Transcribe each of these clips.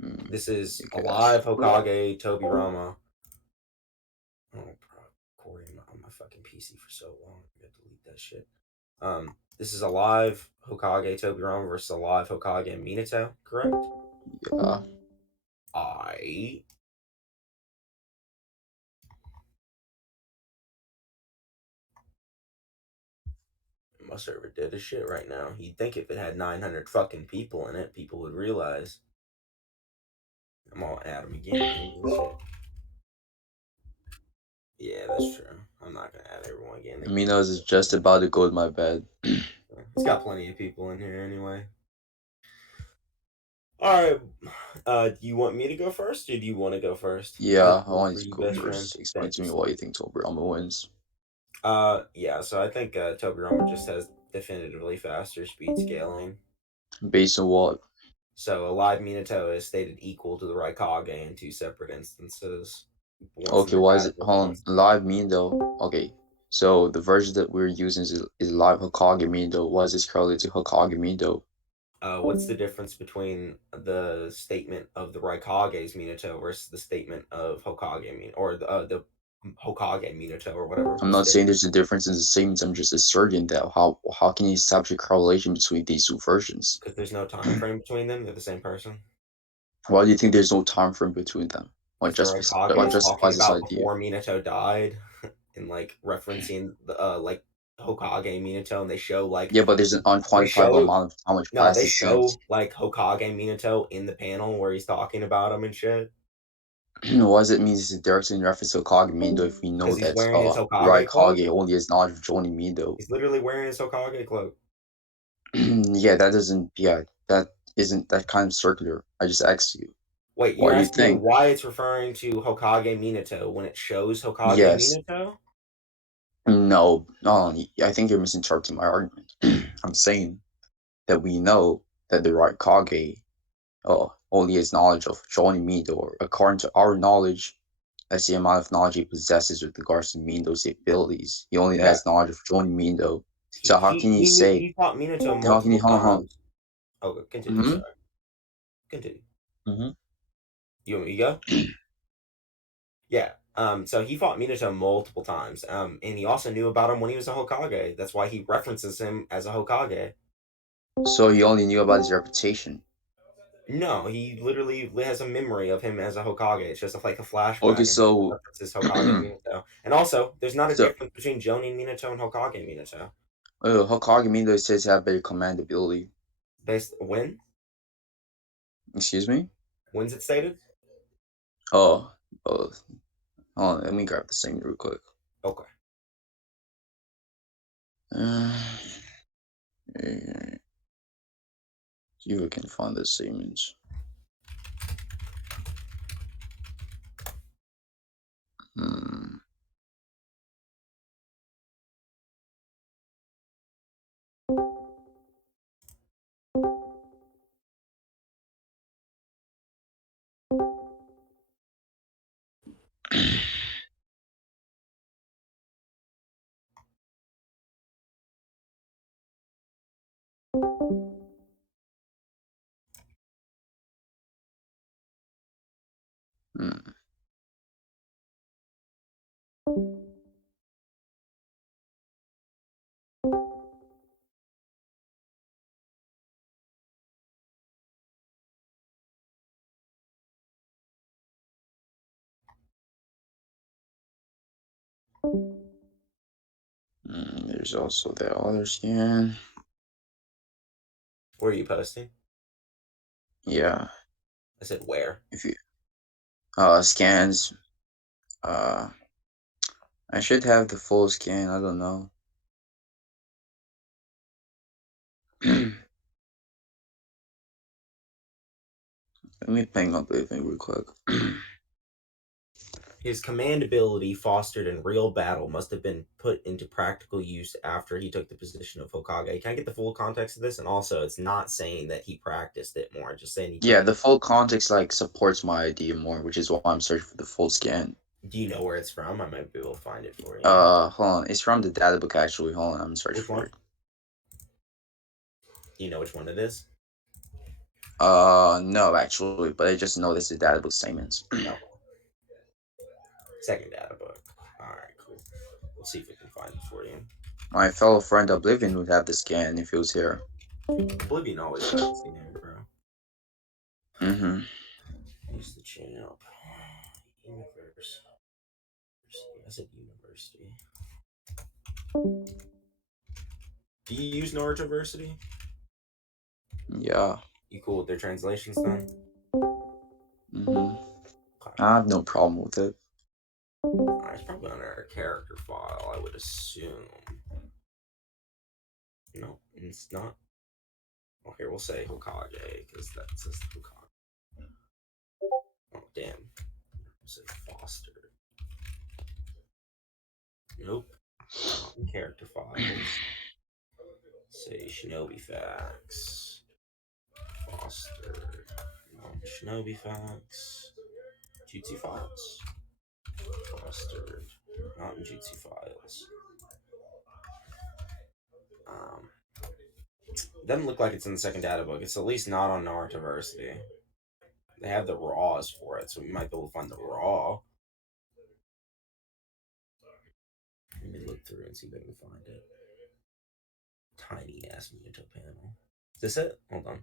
This is I guess. Alive Hokage Tobirama. Oh, bro, recording on my fucking PC for so long. I gotta delete that shit. This is Alive Hokage Tobirama versus Alive Hokage Minato, correct? Yeah. My server dead as shit right now. You'd think if it had 900 fucking people in it, people would realize. I'm all at him again. Yeah, that's true. I'm not gonna add everyone again. Minos is just about to go to my bed. It's got plenty of people in here anyway. Alright. Do you want me to go first or do you want to go first? Yeah, I want you to go first. Explain to me why you think Tobirama wins. Yeah, so I think Tobirama just has definitively faster speed scaling. Based on what? So Alive Minato is stated equal to the Raikage in two separate instances. Okay, why is it? Hold on. Live Mindo. Okay, so the version that we're using is live Hokage Mindo. Why is this correlated to Hokage Mindo? What's the difference between the statement of the Raikage's Minato versus the statement of Hokage Minato, or the Hokage Minato, or whatever? I'm not saying there's a difference in the statements. I'm just asserting that how can you establish a correlation between these two versions? Because there's no time frame between them. They're the same person. Why do you think there's no time frame between them? What Because the Raikage is talking justifies this about idea? before Minato died, and like referencing the like Hokage Minato, and they show like Yeah, but there's an unquantifiable amount of time which no, they passes since. show like Hokage Minato in the panel where he's talking about him and shit. Why does it mean this is directly in reference to Hokage Mindo if we know Because he's that wearing his Hokage cloak. Raikage only has knowledge of joining Mindo? He's literally wearing his Hokage cloak. Yeah, that kind of circular. I just asked you. Wait, Why you're do you asking me think? why it's referring to Hokage Minato when it shows Hokage Yes. Minato? No, I think you're misinterpreting my argument. I'm saying that we know that the Raikage only has knowledge of joining Mindo, or according to our knowledge, that's the amount of knowledge he possesses with regards to Mindo's abilities. He only Yeah, has knowledge of joining Mindo. he So how he can you he knew say? he fought Minato How can you multiple hold on? times. Oh, continue. Mm-hmm. Sorry, continue. Mm-hmm. You want me to go? Yeah. So he fought Minato multiple times. And he also knew about him when he was a Hokage. That's why he references him as a Hokage. So he only knew about his reputation. No, he literally has a memory of him as a Hokage. It's just like a flashback, Okay, and he so references Hokage Minato. And also, there's not a so difference between Jonin Minato and Hokage Minato. Hokage Mindo says have better command ability. Based when? Excuse me? When's it stated? Oh, hold on, let me grab the thing real quick. Okay. See if we can find the statements. Hmm. Hmm. There's also the other scan. Where are you posting? Yeah. I said where. If you scans. I should have the full scan. I don't know. Let me ping up everything real quick. His command ability fostered in real battle must have been put into practical use after he took the position of Hokage. Can I get the full context of this? And also, it's not saying that he practiced it more, just saying he took Yeah, it. the full context like supports my idea more, which is why I'm searching for the full scan. Do you know where it's from? I might be able to find it for you. Hold on. It's from the data book actually. Hold on, I'm searching Which for one? it. Do you know which one it is? No, actually, but I just noticed the databook statements. No. Second data book. Alright, cool. Let's see if we can find it for you. My fellow friend Oblivion would have the scan if he was here. Oblivion always has this game, bro. Mm-hmm. Use the champ. Universe. I said university. Do you use Narutoversity? Yeah. You cool with their translations done? Mm-hmm. Okay. I have no problem with it. It's probably under our character file, I would assume. No, it's not. Oh, here we'll say Hokage, because that says Hokage. Oh, damn. We'll say Foster. Nope. Not in character files. Say Shinobi Facts. Foster. Not Shinobi Facts. Jutsu Files. Fostered. Not in Jutsu Files. Um, doesn't look like it's in the second data book. It's at least not on Narutoversity. They have the raws for it, so we might be able to find the raw. Let me look through and see if I can find it. Tiny ass Minato panel. Is this it? Hold on.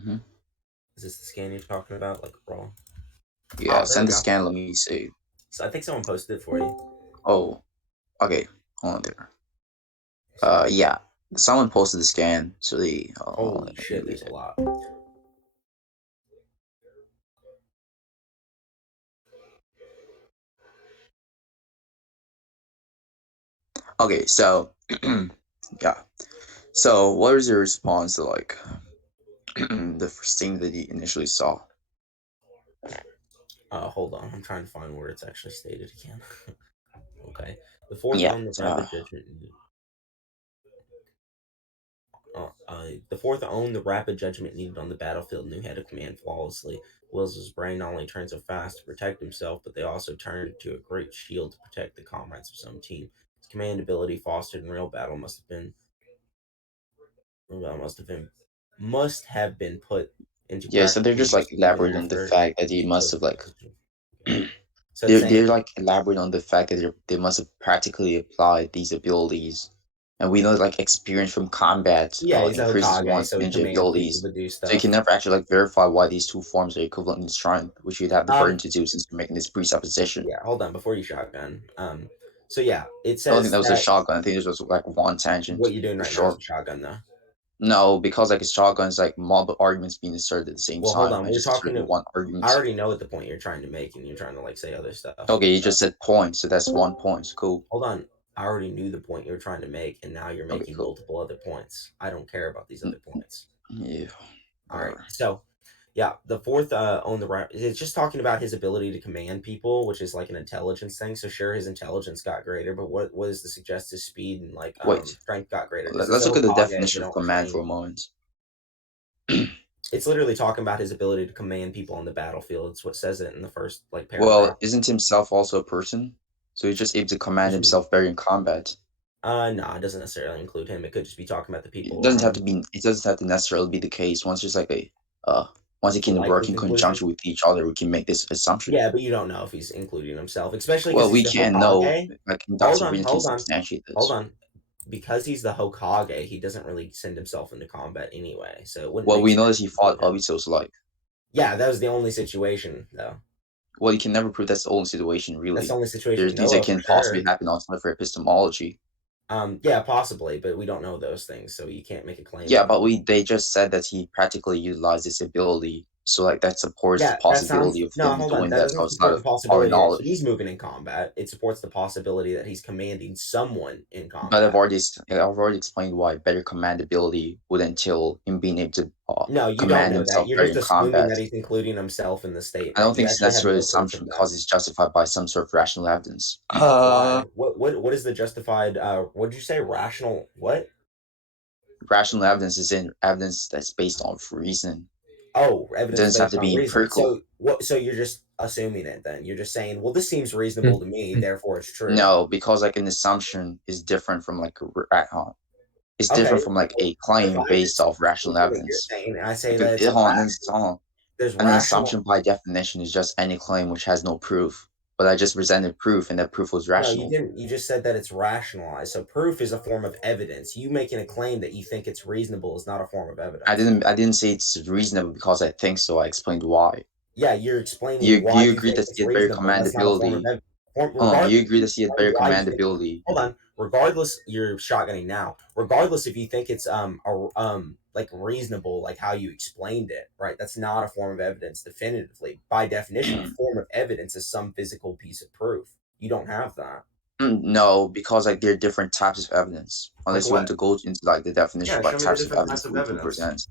Mm-hmm. Is this the scan you're talking about? Like raw? Yeah, Oh, there we send the go. scan. Let me see. So I think someone posted it for you. Oh, okay. Hold on there. Yeah. Someone posted the scan, so they. Holy Let me shit, read there's a it. lot. Okay, so yeah. So, what was your response to like the first thing that you initially saw? Hold on. I'm trying to find where it's actually stated again. Okay. The fourth Yeah. own the rapid judgment. The fourth owned the rapid judgment needed on the battlefield, knew how to command flawlessly. Will's brain not only turned so fast to protect himself, but they also turned it to a great shield to protect the comrades of his own team. His command ability, fostered in real battle, must have been put into Yeah, so they're practical just like use even elaborating on the after fact that he he must took have the like position. Okay. So it's they're saying, like elaborating on the fact that they must have practically applied these abilities, and we know like experience from combat yeah, he's a increases Hokage, one's so he ninja commands people abilities. to do So you can stuff. never actually like verify why these two forms are equivalent in strength, which you'd have the burden Um, to do since you're making this presupposition. yeah, hold on before you shotgun. So yeah, it I don't think says that was a that shotgun. I think this was like one what tangent you're doing for right now is sure. a shotgun, though. No, because like a shotgun is like multiple arguments being asserted at the same Well, hold time. on. I We're just talking. asserted one I argument. already know what the point you're trying to make, and you're trying to like say other stuff. Okay, you So, just said point, so that's 1 point. Cool. hold on. I already knew the point you were trying to make, and now you're Okay, making cool. multiple other points. I don't care about these other points. Yeah, All right. whatever. So, yeah, the fourth on the right. It's just talking about his ability to command people, which is like an intelligence thing. So sure, his intelligence got greater, but what is the suggested speed and like Wait, strength got greater? Because as let's look at the Hokage, they definition of don't command for train. a moment. It's literally talking about his ability to command people on the battlefield. It's what says it in the first like Well, paragraph. isn't himself also a person? So he's just able to What command do you mean? himself better in combat. No, it doesn't necessarily include him. It could just be talking about the It people doesn't have around to him. be. It doesn't have to necessarily be the case. Once just like once he can Likely work in conclusion. conjunction with each other, we can make this assumption. Yeah, but you don't know if he's including himself, especially because Well, he's we the can't know. Hokage. Like Hold inductive on, reason can hold on, substantiate hold this. on. Because he's the Hokage, he doesn't really send himself into combat anyway, so it wouldn't Well, make we know sense that to he fought include him. Obito's life. Yeah, that was the only situation, though. Well, you can never prove that's the only situation, That's the really. only situation we There's things know that of for can possibly sure. happen outside for epistemology. Yeah, possibly, but we don't know those things, so you can't make a claim Yeah, about but them. they just said that he practically utilized this ability, so like that supports the Yeah, that possibility sounds of no. him Hold on, doing that that doesn't outside support the of our possibility that knowledge. he's moving in combat. It supports the possibility that he's commanding someone in But combat. I've already explained why better command ability would entail him being able to No, you don't command know that. himself You're better just in assuming combat. that he's including himself in the I statement. don't You think it's actually have necessarily an no proof of assumption that. because it's justified by some sort of rational evidence. Why? What is the justified? What did you say? Rational? What? Rational evidence is in evidence that's based on reason. Oh, It evidence doesn't have based to on be reason. empirical. So what? So you're just assuming it then. You're just saying, well, this seems reasonable to me, therefore it's true. No, because like an assumption is different from like It's Okay, different from like so a if claim I based just off rational take what you're evidence. saying and I say Like, that it's hold on, irrational, hold on. there's An rational. assumption by definition is just any claim which has no proof. But I just presented proof, and that proof was No, you rational. didn't. You just said that it's rationalized. So proof is a form of evidence. You making a claim that you think it's reasonable is not a form of evidence. I didn't say it's reasonable because I think so. I explained why. Yeah, you're explaining Do why you you agree think that it's he had better reasonable. That's not a form of commandability? evidence. Hold on, do you Regardless agree that he had better why you think. commandability? Hold on. Regardless, you're shotgunning now. Regardless if you think it's like reasonable, like how you explained it, right? That's not a form of evidence. Definitively, by definition, a form of evidence is some physical piece of proof. You don't have that. No, because like there are different types of evidence. Like Unless you want what? to go into like the definition Yeah, of like show me the types of different evidence types that of we can evidence. present.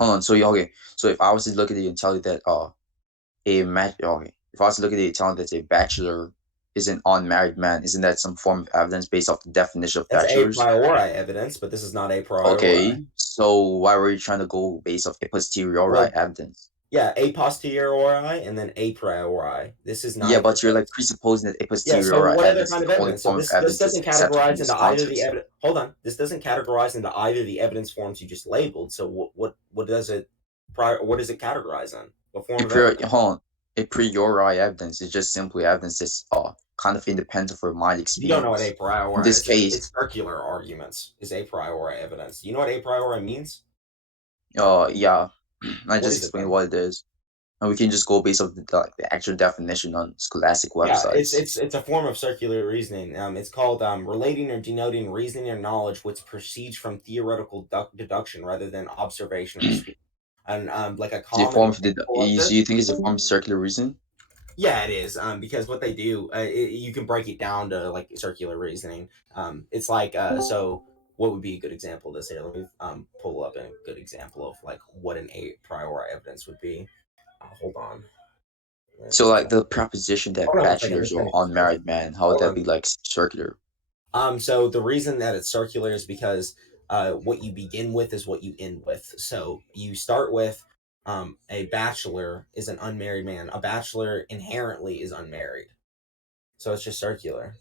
Hold on. So okay. So if I was to look at it and tell you that okay, if I was to look at it and tell you that a bachelor is an unmarried man, isn't that some form of evidence based off the definition of That's a bachelors? priori evidence, but this is not a priori. Okay. So why were you trying to go based off a posteriori Well, evidence? yeah, a posteriori and then a priori. This is Yeah, neither of but you're like those. presupposing that a Yeah, so posteriori what other evidence kind is of the only evidence? So form of this evidence doesn't that's accepted from categorize this into either the context. evidence. Hold on, this doesn't categorize into either the evidence forms you just labeled. So what does it prior? What does it categorize in? What form of evidence? Hold on. A priori evidence is just simply evidence that's kind of independent of our mind You don't know what a experience. In priori this is. case, It's circular arguments is a priori evidence. You know what a priori means? yeah, I What just is it explained then? what it is, and we can just go based off like, the actual definition on scholastic Yeah, websites. it's a form of circular reasoning. It's called relating or denoting reasoning or knowledge which proceeds from theoretical deduction rather than observation or speech. And like a It's a common form of example of so this. you think it's a form of circular reason? Yeah, it is. Because what they do, you can break it down to like circular reasoning. It's like so. What would be a good example of this here? Let me pull up a good example of like what an a priori evidence would be. Hold on. Where So is like that? the proposition that Hold on one second. Let me bachelors are finish this first. unmarried men, how would Hold that on. be like circular? So the reason that it's circular is because what you begin with is what you end with. So you start with a bachelor is an unmarried man. A bachelor inherently is unmarried. So it's just circular.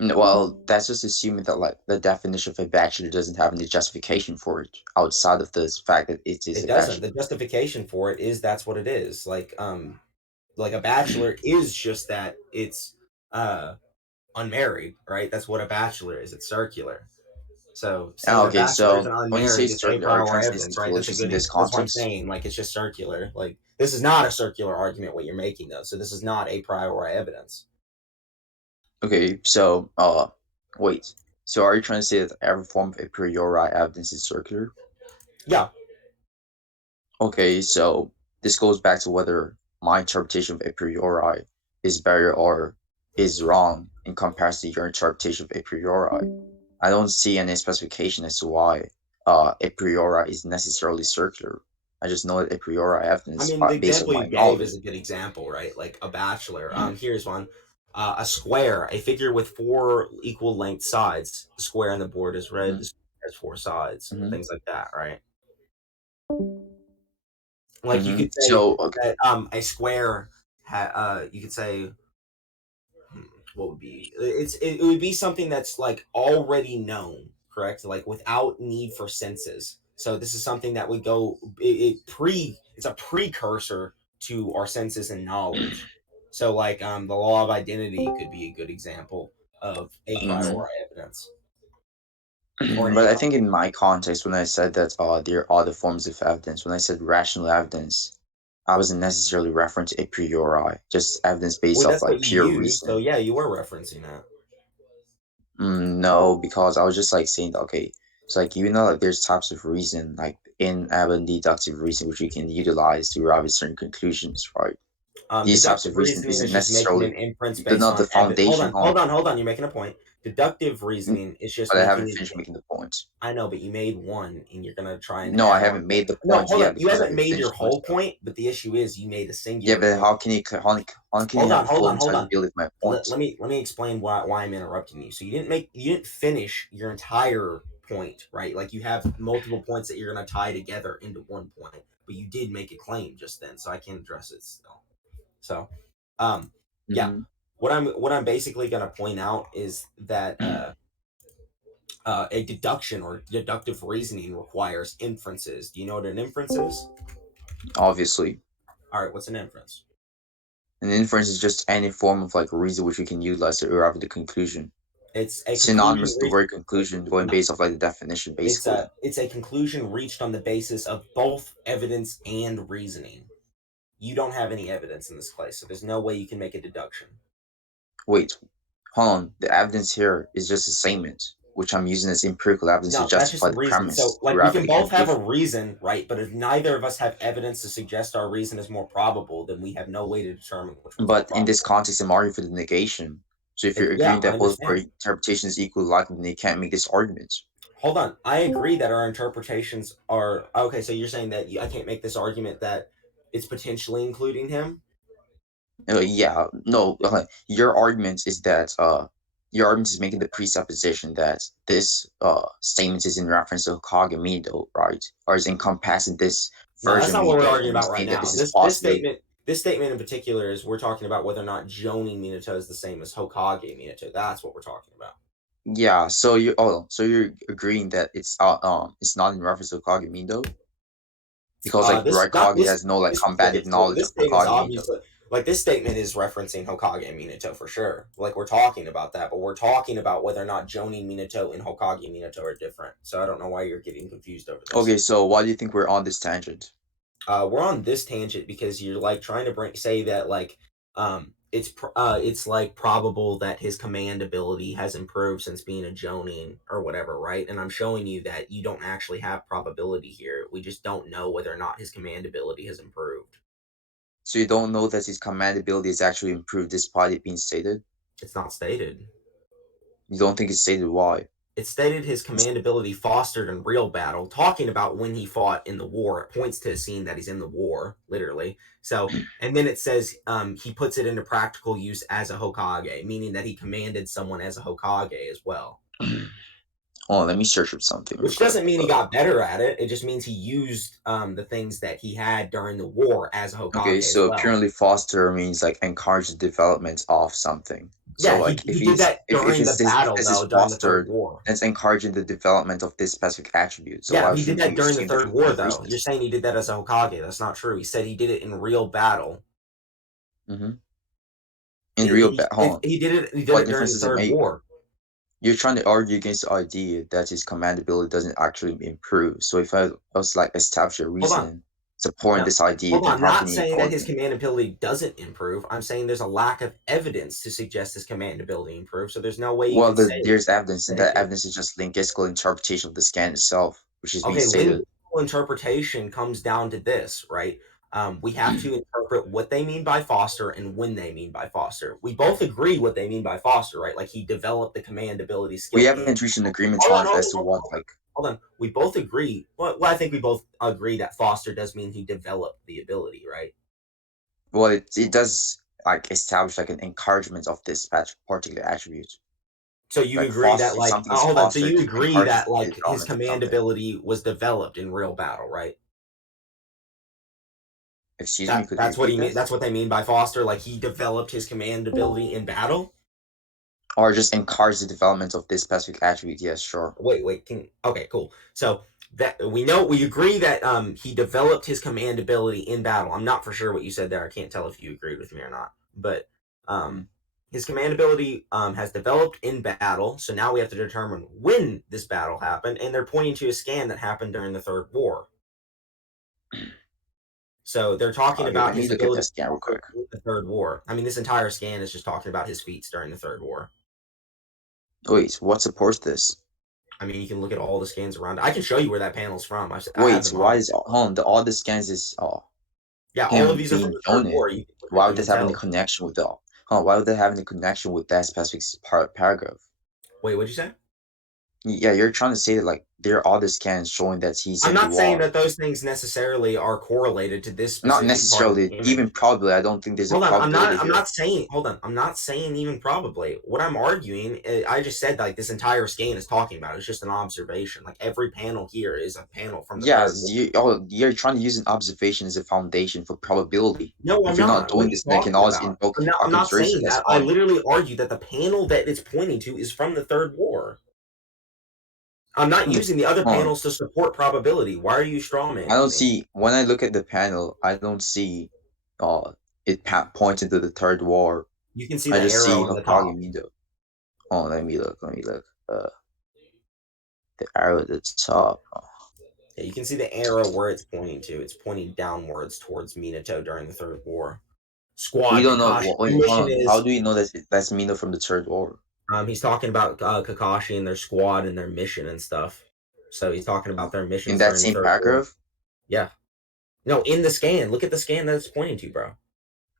Well, that's just assuming that like the definition of a bachelor doesn't have any justification for it outside of the fact that it is It a doesn't. bachelor. The justification for it is that's what it is. Like a bachelor is just that it's uh unmarried, right? That's what a bachelor is. It's circular. So saying a Okay, bachelor is so an when you say unmarried is a circular, are you trying priori to say evidence, it's right? That's a fallacious in good. this That's what I'm context? saying. Like it's just circular. Like this is not a circular argument. What you're making though. So this is not a priori evidence. Okay, so wait. So are you trying to say that every form of a priori evidence is circular? Yeah. Okay, so this goes back to whether my interpretation of a priori is better or is wrong in comparison to your interpretation of a priori. I don't see any specification as to why a priori is necessarily circular. I just know that a priori I evidence mean, the based on example my you gave knowledge. is a good example, right? Like a bachelor. Here's one. A square, a figure with four equal length sides. The square on the board is red. Hmm. The square has four sides. Hmm. Things like that, right? Like you Hmm. could say So okay. that a square. You could say what would be it would be something that's like already known, correct, like without need for senses. So this is something that would go it's a precursor to our senses and knowledge. So like the law of identity could be a good example of a Hmm. priori evidence or an But a I think in my context, when I said that there are other forms of evidence, when I said rational evidence, I wasn't necessarily referring to a priori, just evidence based well, off that's what like you pure use, so reasoning. yeah, you were referencing that. No, because I was just like saying, okay, so like you know, like there's types of reason, like in and deductive reason, which you can utilize to arrive at certain conclusions, right? These types Deductive of reason reasoning isn't is just making an necessarily inference they're based not on the evidence. foundation. Hold on. You're making a point. Deductive Mm, reasoning is just but I making haven't an. finished making the point. I know, but you made one, and you're gonna try and No, I add on haven't to it. made the No, point hold on. yet You because I haven't haven't made your finished my whole stuff. point, but the issue is you made a Yeah, singular but point. how can you have a full Hold on. intelligibility of my point? Let me explain why I'm interrupting you. So you didn't finish your entire point, right? Like you have multiple points that you're gonna tie together into one point, but you did make a claim just then, so I can't address it still. So, um, yeah, Hmm. what I'm basically gonna point out is that A deduction or deductive reasoning requires inferences. Do you know what an inference is? Obviously. All right, what's an inference? An inference is just any form of like reason which we can utilize to arrive at the conclusion. It's a conclusion Synonymous to the reached. word conclusion, going No, based off like the definition, basically. it's a conclusion reached on the basis of both evidence and reasoning. You don't have any evidence in this case, so there's no way you can make a deduction. Wait, hold on. The evidence here is just a statement, which I'm using as empirical evidence to No, that's just justify a the reason. So, premise to like, we arrive at can the both have a conclusion. reason, right? But if neither of us have evidence to suggest our reason is more probable, then we have no way to determine which one's more But in this probable. context, I'm arguing for the negation. So if you're Yeah, agreeing I that both understand. interpretations is equally likely, then you can't make this argument. Hold on. I agree that our interpretations are okay. So you're saying that I can't make this argument that it's potentially including him? Yeah, no. Your argument is that your argument is making the presupposition that this statement is in reference to Hokage Mido, right? Or is encompassing this No, that's version not what we're Mido, arguing and you're about right saying that now. this is This statement in particular is we're talking about whether or not Jonin Minato is the same as Hokage Minato. That's what we're talking about. Yeah. So you're agreeing that it's not in reference to Hokage Mido because like This right not Kage this has no like this combative so knowledge this of statement's Hokage Mido. obviously like this statement is referencing Hokage and Minato for sure. Like we're talking about that, but we're talking about whether or not Jonin Minato and Hokage Minato are different. So I don't know why you're getting confused over this. Okay, so why do you think we're on this tangent? We're on this tangent because you're like trying to say that like it's like probable that his command ability has improved since being a Jonin or whatever, right? And I'm showing you that you don't actually have probability here. We just don't know whether or not his command ability has improved. So you don't know that his command ability is actually improved despite it being stated? It's not stated. You don't think it's stated why? It stated his command ability fostered in real battle, talking about when he fought in the war. It points to a scene that he's in the war, literally. So, and then it says he puts it into practical use as a Hokage, meaning that he commanded someone as a Hokage as well. Oh, let me search up something real Which quick. doesn't mean he got better at it. It just means he used the things that he had during the war as a Okay, Hokage as so well. purely foster means like encourage the development of something. So Yeah, like he did that if during the if battle, this is though, during the Third fostered, War. then it's encouraging the development of this specific attribute. So Yeah, why he did shouldn't we that during the assume that Third he War, though. increased You're this? saying he did that as a Hokage. That's not true. He said he did it in real battle. Mm-hmm. In real hold on. He did What it during difference the does it Third make? War. You're trying to argue against the idea that his command ability doesn't actually improve. So if I was like establish a Hold on. reason supporting No, this idea, hold then on. how Not can you saying that his argue? command ability doesn't improve. I'm saying there's a lack of evidence to suggest his command ability improves. So there's no way you Well, can say there's evidence, and that it that did. evidence is just linguistical interpretation of the scan itself, which is being Okay, stated. linguistic interpretation comes down to this, right? We have to interpret what they mean by foster and when they mean by foster. We both agree what they mean by foster, right? Like he developed the command ability We skill in. haven't reached an agreement Hold on, on hold as on, to hold what on. like Hold on. We both agree. Well, I think we both agree that foster does mean he developed the ability, right? well it does like establish like an encouragement of this particular attribute. So you Like agree that foster like something is hold on. So fostered you agree encourages that the like his development of command something. ability was developed in real battle, right? Excuse me, That could you that's what repeat he mean. that? That's what they mean by foster. Like he developed his command ability in battle. Or just encourage the development of this specific attribute? Yes, sure. Wait. Okay, cool. So that we agree that he developed his command ability in battle. I'm not for sure what you said there. I can't tell if you agreed with me or not. But Mm. his command ability has developed in battle. So now we have to determine when this battle happened, and they're pointing to a scan that happened during the Third War. So they're talking Okay, about let me his look at ability this scan real quick. in the Third War. I mean, this entire scan is just talking about his feats during the Third War. Wait, what supports this? I mean, you can look at all the scans around. I can show you where that panel's from. I have Wait, them why on. is hold on, the all the scans is Yeah, all of him these are from being the Third War. Jonin? You can look at Why would them this and have any tell. connection with the why would that have any connection with that specific paragraph? Wait, what'd you say? Yeah, you're trying to say that like there are other scans showing that he's I'm in the not saying war. that those things necessarily are correlated to this Not specific part of necessarily, the image. even probably. I don't think there's a Hold on, probability I'm here. not saying. Hold on, I'm not saying even probably. What I'm arguing, I just said like this entire scan is talking about. It's just an observation. Like every panel here is a panel from the Third Yes, War. you're trying to use an observation as a foundation for probability. No, I'm If you're not not. What are doing you this, then you can talking always about? invoke I'm not Occam's razor. saying That's that. I fine. literally argue that the panel that it's pointing to is from the Third War. I'm not The, using the other hold on. panels to support probability. Why are you I strawmanning don't me? see when I look at the panel. I don't see it pointing to the third war. You can see I the just see arrow in the top. Hokage Mido. Oh, let me look. Let me look. The arrow at the top. Yeah, you can see the arrow where it's pointing to. It's pointing downwards towards Minato during the Third War. We Squad don't know. Kakashi. The Wait, hold mission on. How is do we know that's Mido from the third war? he's talking about Kakashi and their squad and their mission and stuff. So he's talking about their In missions that during the same Third War. paragraph? Yeah. No, in the scan. Look at the scan that it's pointing to, bro.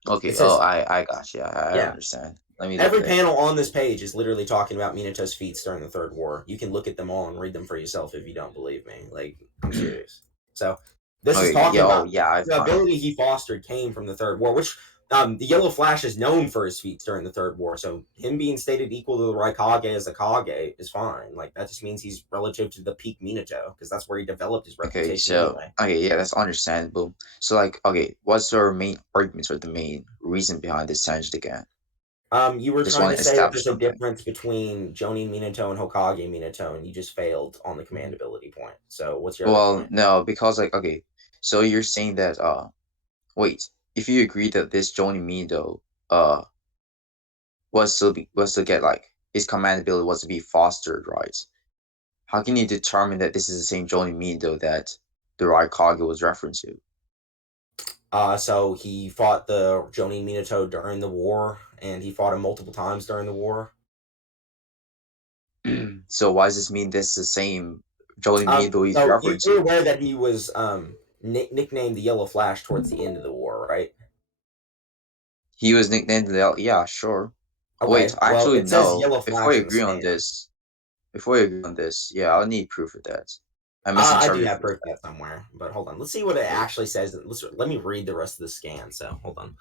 Okay. It Oh, says, I got you. I yeah. understand. Let me look Every at it. panel on this page is literally talking about Minato's feats during the Third War. You can look at them all and read them for yourself if you don't believe me. Like, I'm serious. So, this is Okay. talking Yeah. Oh, about yeah. I the find. ability he fostered came from the Third War, which the Yellow Flash is known for his feats during the Third War. So, him being stated equal to the Raikage as a Kage is fine. Like, that just means he's relative to the peak Minato, because that's where he developed his Okay. reputation So. anyway. Okay. Yeah. That's understandable. So, like, okay. What's your main arguments or the main reason behind this tangent again? You were Just trying want to to say that establish there's a something. difference between Jonin Minato and Hokage Minato, and you just failed on the command ability point. So, what's your other Well, point? no, because like okay. So you're saying that wait, if you agree that this Johnny Mido was to get like his command ability was to be fostered, right? How can you determine that this is the same Johnny Mido that the Raikage was referring to? So he fought the Jonin Minato during the war, and he fought him multiple times during the war. So why does this mean this is the same Johnny Mido he's So referring you're to? aware that he was nicknamed the Yellow Flash towards the end of the war, right? He was nicknamed the yeah, sure. Wait, Okay. Well, actually it says no. Yellow Before Flash we in the agree on scan. this, yeah, I'll need proof of that. I I do misinterpreted have proof of that somewhere, but hold on. Let's see what it actually says. Let me read the rest of the scan. So hold on,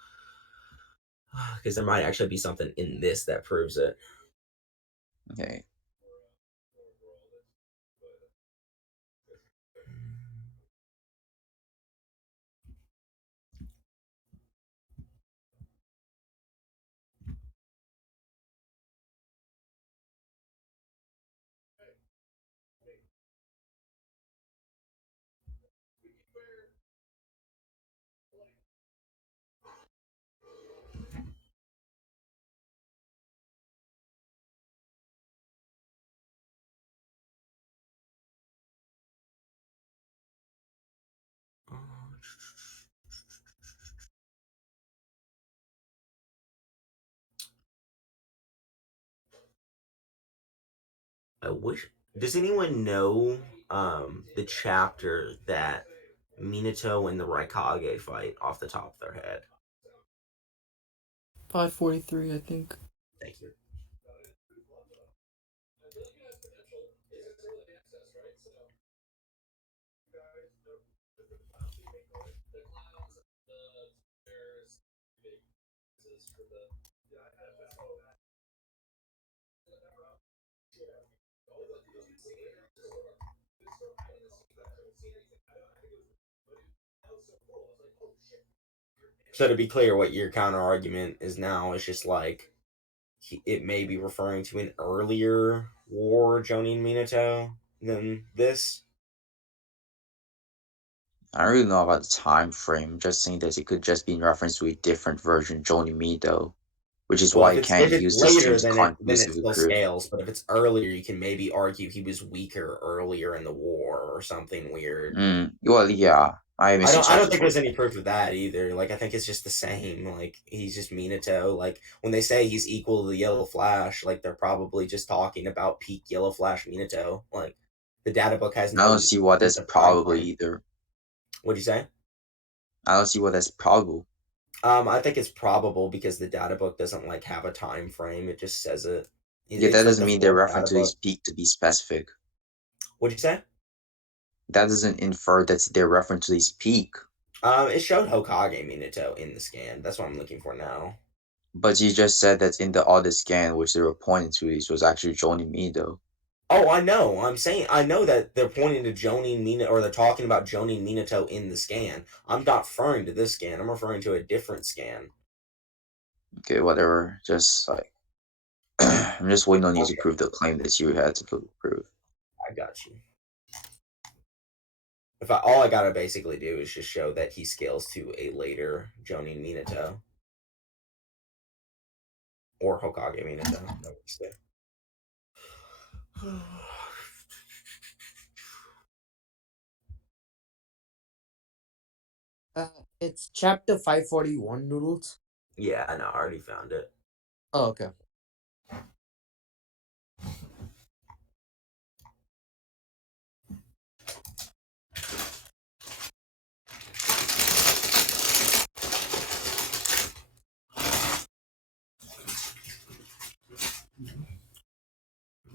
because there might actually be something in this that proves it. okay. I wish. Does anyone know the chapter that Minato and the Raikage fight off the top of their head? 543, I think. Thank you. So to be clear, what your counter argument is now is just like it may be referring to an earlier war, Jonin Minato, than this. I don't really know about the time frame, just saying that it could just be in reference to a different version, Johnny Mido, which is Well, why if I it's can't if it's use the later, streams then it conclusively still proof. scales. But if it's earlier, you can maybe argue he was weaker earlier in the war or something weird. Well, yeah, I I don't misinterpreted think for there's any proof of that either. Like I think it's just the same. Like he's just Minato. Like when they say he's equal to the Yellow Flash, like they're probably just talking about peak Yellow Flash Minato. Like the data book has I don't no see why sense that's of time probable frame. either. What'd you say? I don't see why that's probable. I think it's probable because the data book doesn't like have a time frame. It just says it. Yeah, that It's like doesn't the mean they're fourth referring data to his book. peak to be specific. What'd you say? That doesn't infer that they're referring to his peak. It showed Hokage Minato in the scan. That's what I'm looking for now. But you just said that in the other scan, which they were pointing to, this was actually Johnny Mido. Oh, I know. I'm saying I know that they're pointing to Jonin Mina or they're talking about Jonin Minato in the scan. I'm not referring to this scan. I'm referring to a different scan. Okay, whatever. Just like I'm just waiting on you to Okay. prove the claim that you had to prove. I got you. If all I gotta basically do is just show that he scales to a later Jonin Minato or Hokage Minato. No worries there. It's chapter 541, Noodles. Yeah, I know. I already found it. Oh, okay.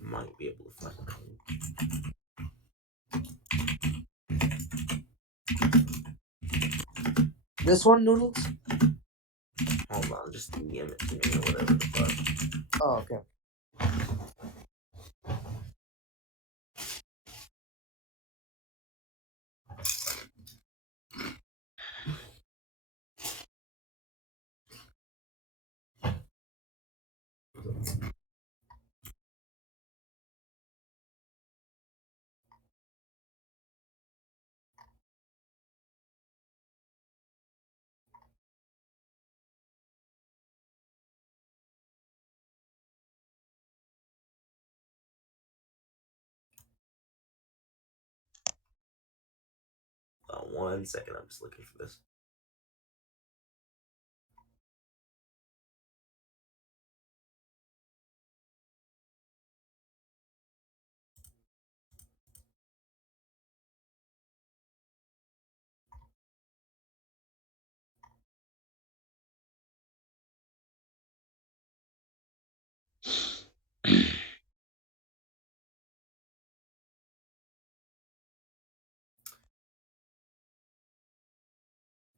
Might be able to find it. This one, Noodles? Hold on, just DM it to me or whatever the fuck. Oh, okay. One second, I'm just looking for this.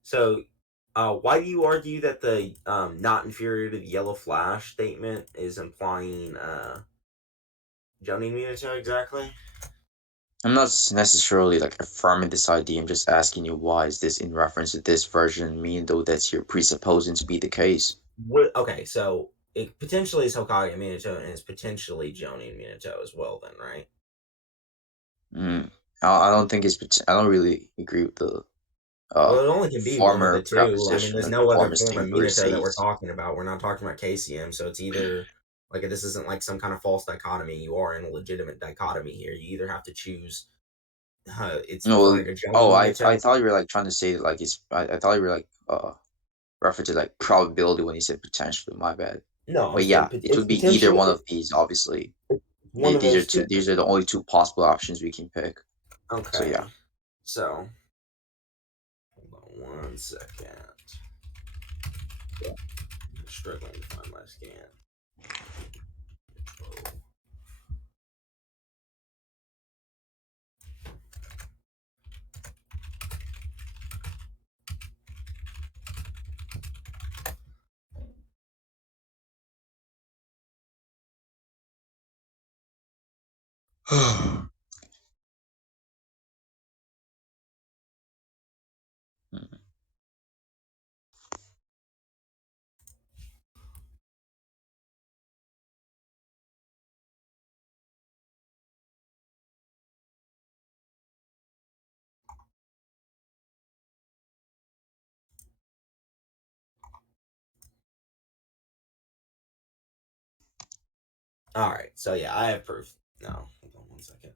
So, why do you argue that the not inferior to the yellow flash statement is implying Jonin Minato exactly? I'm not necessarily like affirming this idea. I'm just asking you why is this in reference to this version, mean though that's you're presupposing to be the case. Okay, so it potentially is Hokage Minato and it's potentially Jonin Minato as well, then, right? Mm. I don't think it's. I don't really agree with the Well, it only can be one of the former two. I mean, preposition, there's like the no other former form of statement where it Minato that we're says. talking about. We're not talking about KCM, so it's either like this isn't like some kind of false dichotomy. You are in a legitimate dichotomy here. You either have to choose. It's No, referring to Jonin oh, I Minato. thought you were like trying to say like it's. I thought you were like referring to like probability when you said potentially. My bad. No, I'm But saying yeah, it it's would be either potentially one of these. Obviously, one of these are those two. two. These are the only two possible options we can pick. So yeah. Okay, so hold on one second. I'm struggling to find my scan. All right, so yeah, I have proof. No, hold on one second.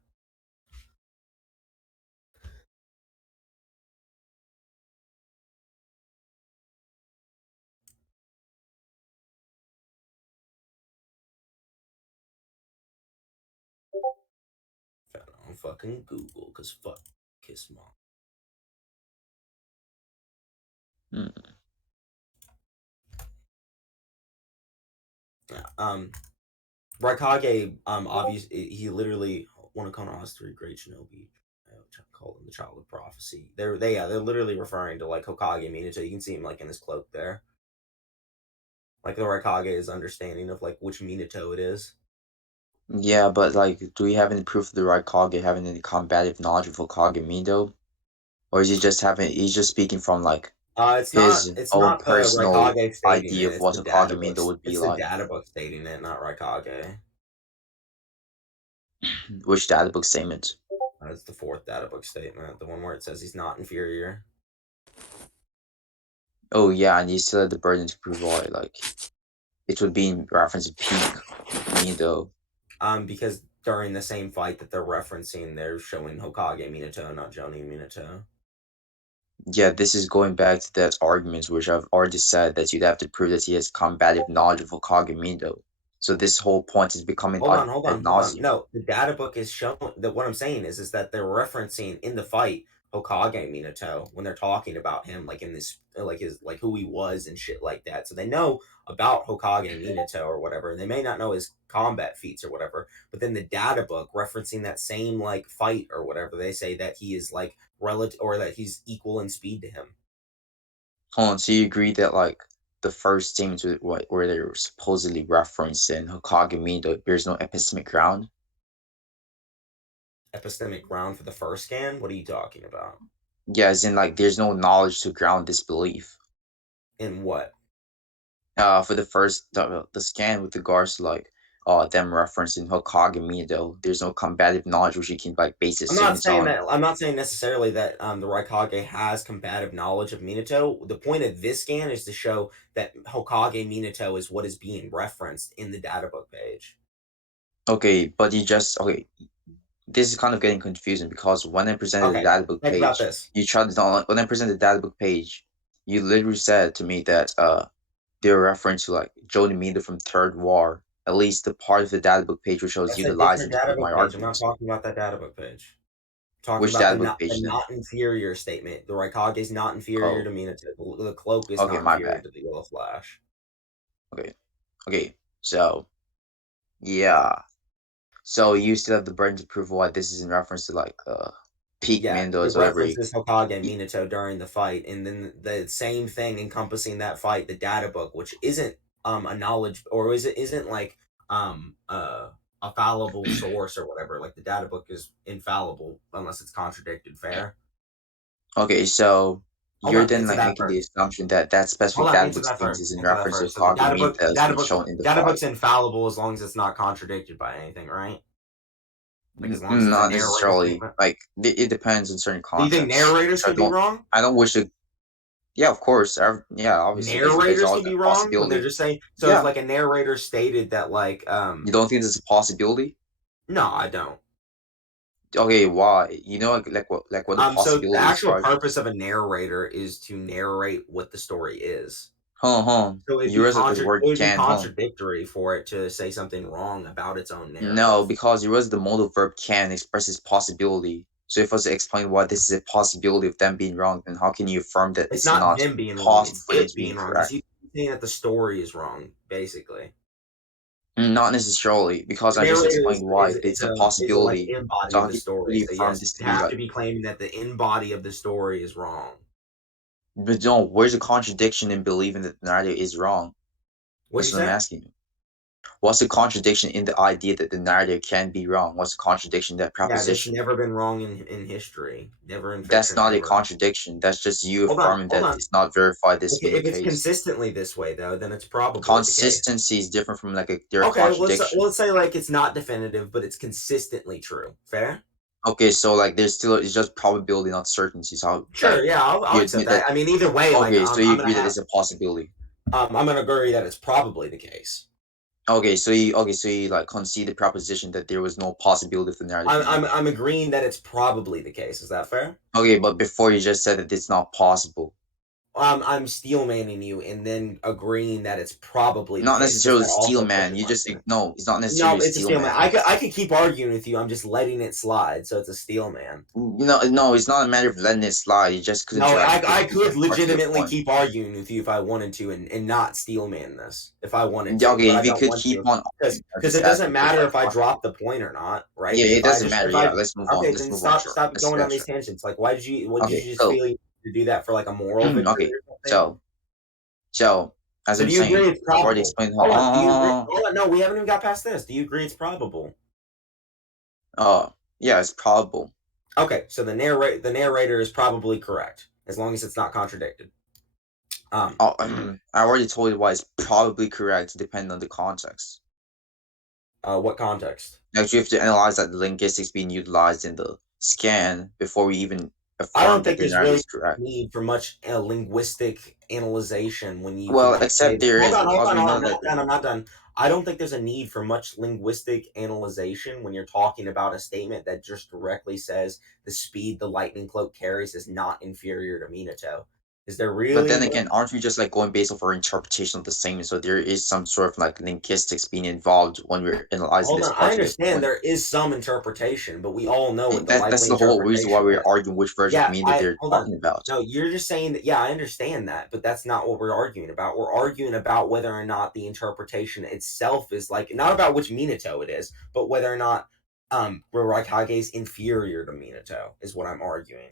Found it on fucking Google, cause fuck kiss mom. Mm. Yeah, Raikage, obviously, he literally one of Konoha's three great shinobi. Call him the child of prophecy. They're literally referring to like Hokage Minato. You can see him like in his cloak there. Like the Raikage is understanding of like which Minato it is. Yeah, but like, do we have any proof of the Raikage having any combative knowledge of Hokage Mido? Or is he just having he's just speaking from like It's not his it's own not the personal Raikage stating idea it. of It's what the Hokage data Mido books. would be It's the like? data book stating it, not Raikage. Which data book statement? That's the fourth data book statement, the one where it says he's not inferior. Oh yeah, and you still have the burden to prove why. Like, it would be in reference to peak Mido. Because during the same fight that they're referencing, they're showing Hokage Minato, not Jonin Minato. Yeah, this is going back to that argument which I've already said that you'd have to prove that he has combative knowledge of Hokage Mido. So this whole point is becoming Hold ad on. nauseum. No, the data book is showing that what I'm saying is that they're referencing in the fight Hokage Minato when they're talking about him, like in this, like his, like who he was and shit like that. So they know about Hokage Minato or whatever. They may not know his combat feats or whatever, but then the data book referencing that same like fight or whatever, they say that he is like relative or that he's equal in speed to him. Hold on, so you agree that like the first statements where they were supposedly referencing Hokage Mido, there's no epistemic ground? Epistemic ground for the first scan? What are you talking about? Yeah, as in like there's no knowledge to ground this belief. In what? For the first the scan with regards to like them referencing Hokage Mido, there's no combative knowledge which you can like base his statements on. I'm not saying necessarily that the Raikage has combative knowledge of Minato. The point of this scan is to show that Hokage Minato is what is being referenced in the databook page. Okay, but you just okay. This is kind of getting confusing because when I presented the Okay, databook think about page, this. you tried to when I presented the databook page, you literally said to me that they were referring to like Jody Mido from Third War, at least the part of the databook page which I was That's a different utilizing to prove my databook page. I'm not arguments. talking about that databook page. I'm talking Which about databook the page then? not inferior statement. The Raikage is not inferior Oh, to Minato. The cloak is okay, not my inferior bad. to the Yellow Flash. Okay, okay, so yeah. So you still have the burden to prove why this is in reference to like peak Yeah, it Mindos, whatever. references Hokage Minato during the fight, and then the same thing encompassing that fight, the data book, which isn't a knowledge or isn't like um uh a fallible source or whatever. Like the data book is infallible unless it's contradicted. Fair. Okay, so Hold you're on, then answer like that making the first. assumption that that Hold specific on, data answer book that statement first. is in Answer that reference to first. So the Hokage Minta the as being shown in the data fight. book's infallible as long as it's not contradicted by anything, right? Like as long as it's a Not narrator necessarily. statement. Like it depends on certain Do you think contexts, narrators which I could be don't. wrong? I don't wish to. Yeah, of course. Yeah, obviously. There's Narrators always could a be wrong when they're possibility. just saying. So if Yeah, like a narrator stated that like you don't think there's a possibility? no, I don't. Okay, why? You know, like what the So the possibility is, actual right? purpose of a narrator is to narrate what the story is. Huh. So You realize that the it word would be can, huh? contradictory for it to say something wrong about its own No, narrative. because you realize the modal verb can expresses possibility. So if I was to explain why this is a possibility of them being wrong, then how can you affirm that It's it's not not them being wrong; possible it's for them it to be being wrong because incorrect? you saying that the story is wrong, basically. Not necessarily, because The I just narrator explained why it's a is a like possibility. embody So of how the can story. you So affirm yes, this to you be have like, to be claiming that the embody of the story is wrong. but no, where's the contradiction in believing that the narrative is wrong? What'd That's you what I'm say? asking you. What's the contradiction in the idea that the narrative can be wrong? What's the contradiction in that Yeah, that's proposition? never been wrong in history. Never in That's fiction not a ever. contradiction. That's just you affirming Hold that on. it's not verified this being the If it's case. consistently this way though, then it's probably the case. Consistency is different from like a direct Okay, contradiction. let's say like it's not definitive, but it's consistently true. Fair? Okay, so like there's still it's just probability, not certainty. So Sure, like yeah, I'll you accept admit that. that. I mean, either way, like Okay, so you I'm gonna agree that have it's a possibility. I'm gonna agree that it's probably the case. Okay, so you like concede the proposition that there was no possibility of the narrative being wrong. I'm agreeing that it's probably the case. Is that fair? Okay, but before you just said that it's not possible. I'm steel manning you and then agreeing that it's probably the Not case. Does necessarily that steel also push man. your You just argument? no, it's not No, necessarily a it's a steel steel man. man. I could keep arguing with you. I'm just letting it slide, so it's a steel man. No, it's not a matter of letting it slide. You just couldn't No, couldn't I prove could that part of your legitimately point. keep arguing with you if I wanted to and not steel man this if I wanted Yeah, to, okay, but I if you don't could want keep to on because just it ask doesn't me for matter if I clarification. drop the point or not, right? Yeah, But it if I doesn't just matter. if Yeah, I let's move on. okay, Let's then move on. Sure. stop Let's going yeah, on these sure. tangents. Like, why did Okay, you just so feel you to do that for like a moral victory okay, or something? so so as So I'm do you agree saying, it's I've already probable? explained. Hold on, do you agree? Hold on, no, we haven't even got past this. Do you agree it's probable? Yeah, it's probable. Okay, so the narrator is probably correct as long as it's not contradicted. I already told you why it's probably correct, depending on the context. What context? Actually, you have to analyze that the linguistics being utilized in the scan before we even I don't affirm that think their there's narrative really is correct. need for much linguistic analyzation when you can Well, just say except that. there Hold is on, hold because on, we hold know on. I'm that not done. I'm not done. I don't think there's a need for much linguistic analyzation when you're talking about a statement that just directly says the speed the lightning cloak carries is not inferior to Minato. Is there But then really? again, aren't we just like going based off our interpretation of the same? So there is some sort of like linguistics being involved when we're analyzing Hold this on. I question. understand there is some interpretation, but we all know what the That's likely the whole reason why interpretation we're is. arguing which version of Yeah, mean that I they're hold on. talking about. No, you're just saying that. Yeah, I understand that, but that's not what we're arguing about. We're arguing about whether or not the interpretation itself is like not about which Minato it is, but whether or not Raikage is inferior to Minato is what I'm arguing.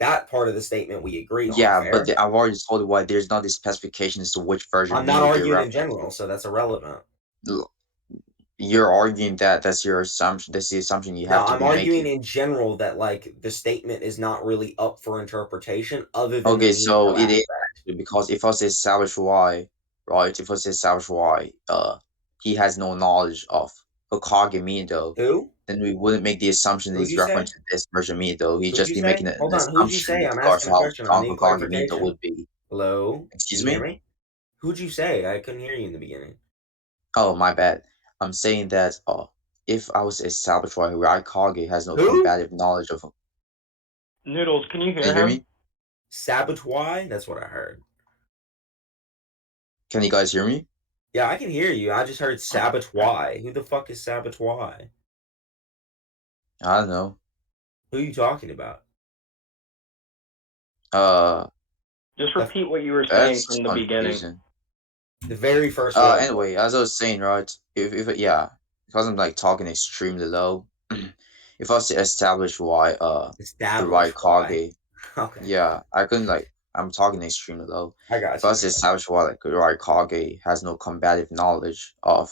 That part of the statement we agree on. Yeah, but Fair. I've already told you why there's not this specification as to which version of I'm not mean that they're arguing in referencing. general, so that's irrelevant. You're arguing that that's your assumption. That's the assumption you No, have to I'm be arguing making. in general that like the statement is not really up for interpretation other than the Okay, so Minato it is aspect. actually because if I say establish why, right? If I say establish why, he has no knowledge of Hokage Minato, Who? then we wouldn't make the assumption that Who'd he's you say? referencing this version of Minato. He'd Who'd just you be say? making an Hold on. Who'd you assumption say? with I'm regards asking to a how question. I strong need Hokage Minato clarification. would be. Hello? Can Excuse you hear me? me? Who'd you say? I couldn't hear you in the beginning. Oh, my bad. I'm saying that if I was to establish why Raikage has no Who? combative knowledge of, Noodles, can you can you hear hear him? me? Sabotage? That's what I heard. Can you guys hear me? Yeah, I can hear you. I just heard sabotage. Who the fuck is sabotage? I don't know. Who are you talking about? Uh, Just The, repeat what you were saying that's from the beginning. confusing. the very first word. Anyway, as I was saying, right, if yeah, because I'm like talking extremely low, if I was to establish why the right Establish why. Kage, Okay. yeah, I couldn't like I'm talking extremely low. I If got I you. was to establish why like the right Kage has no combative knowledge of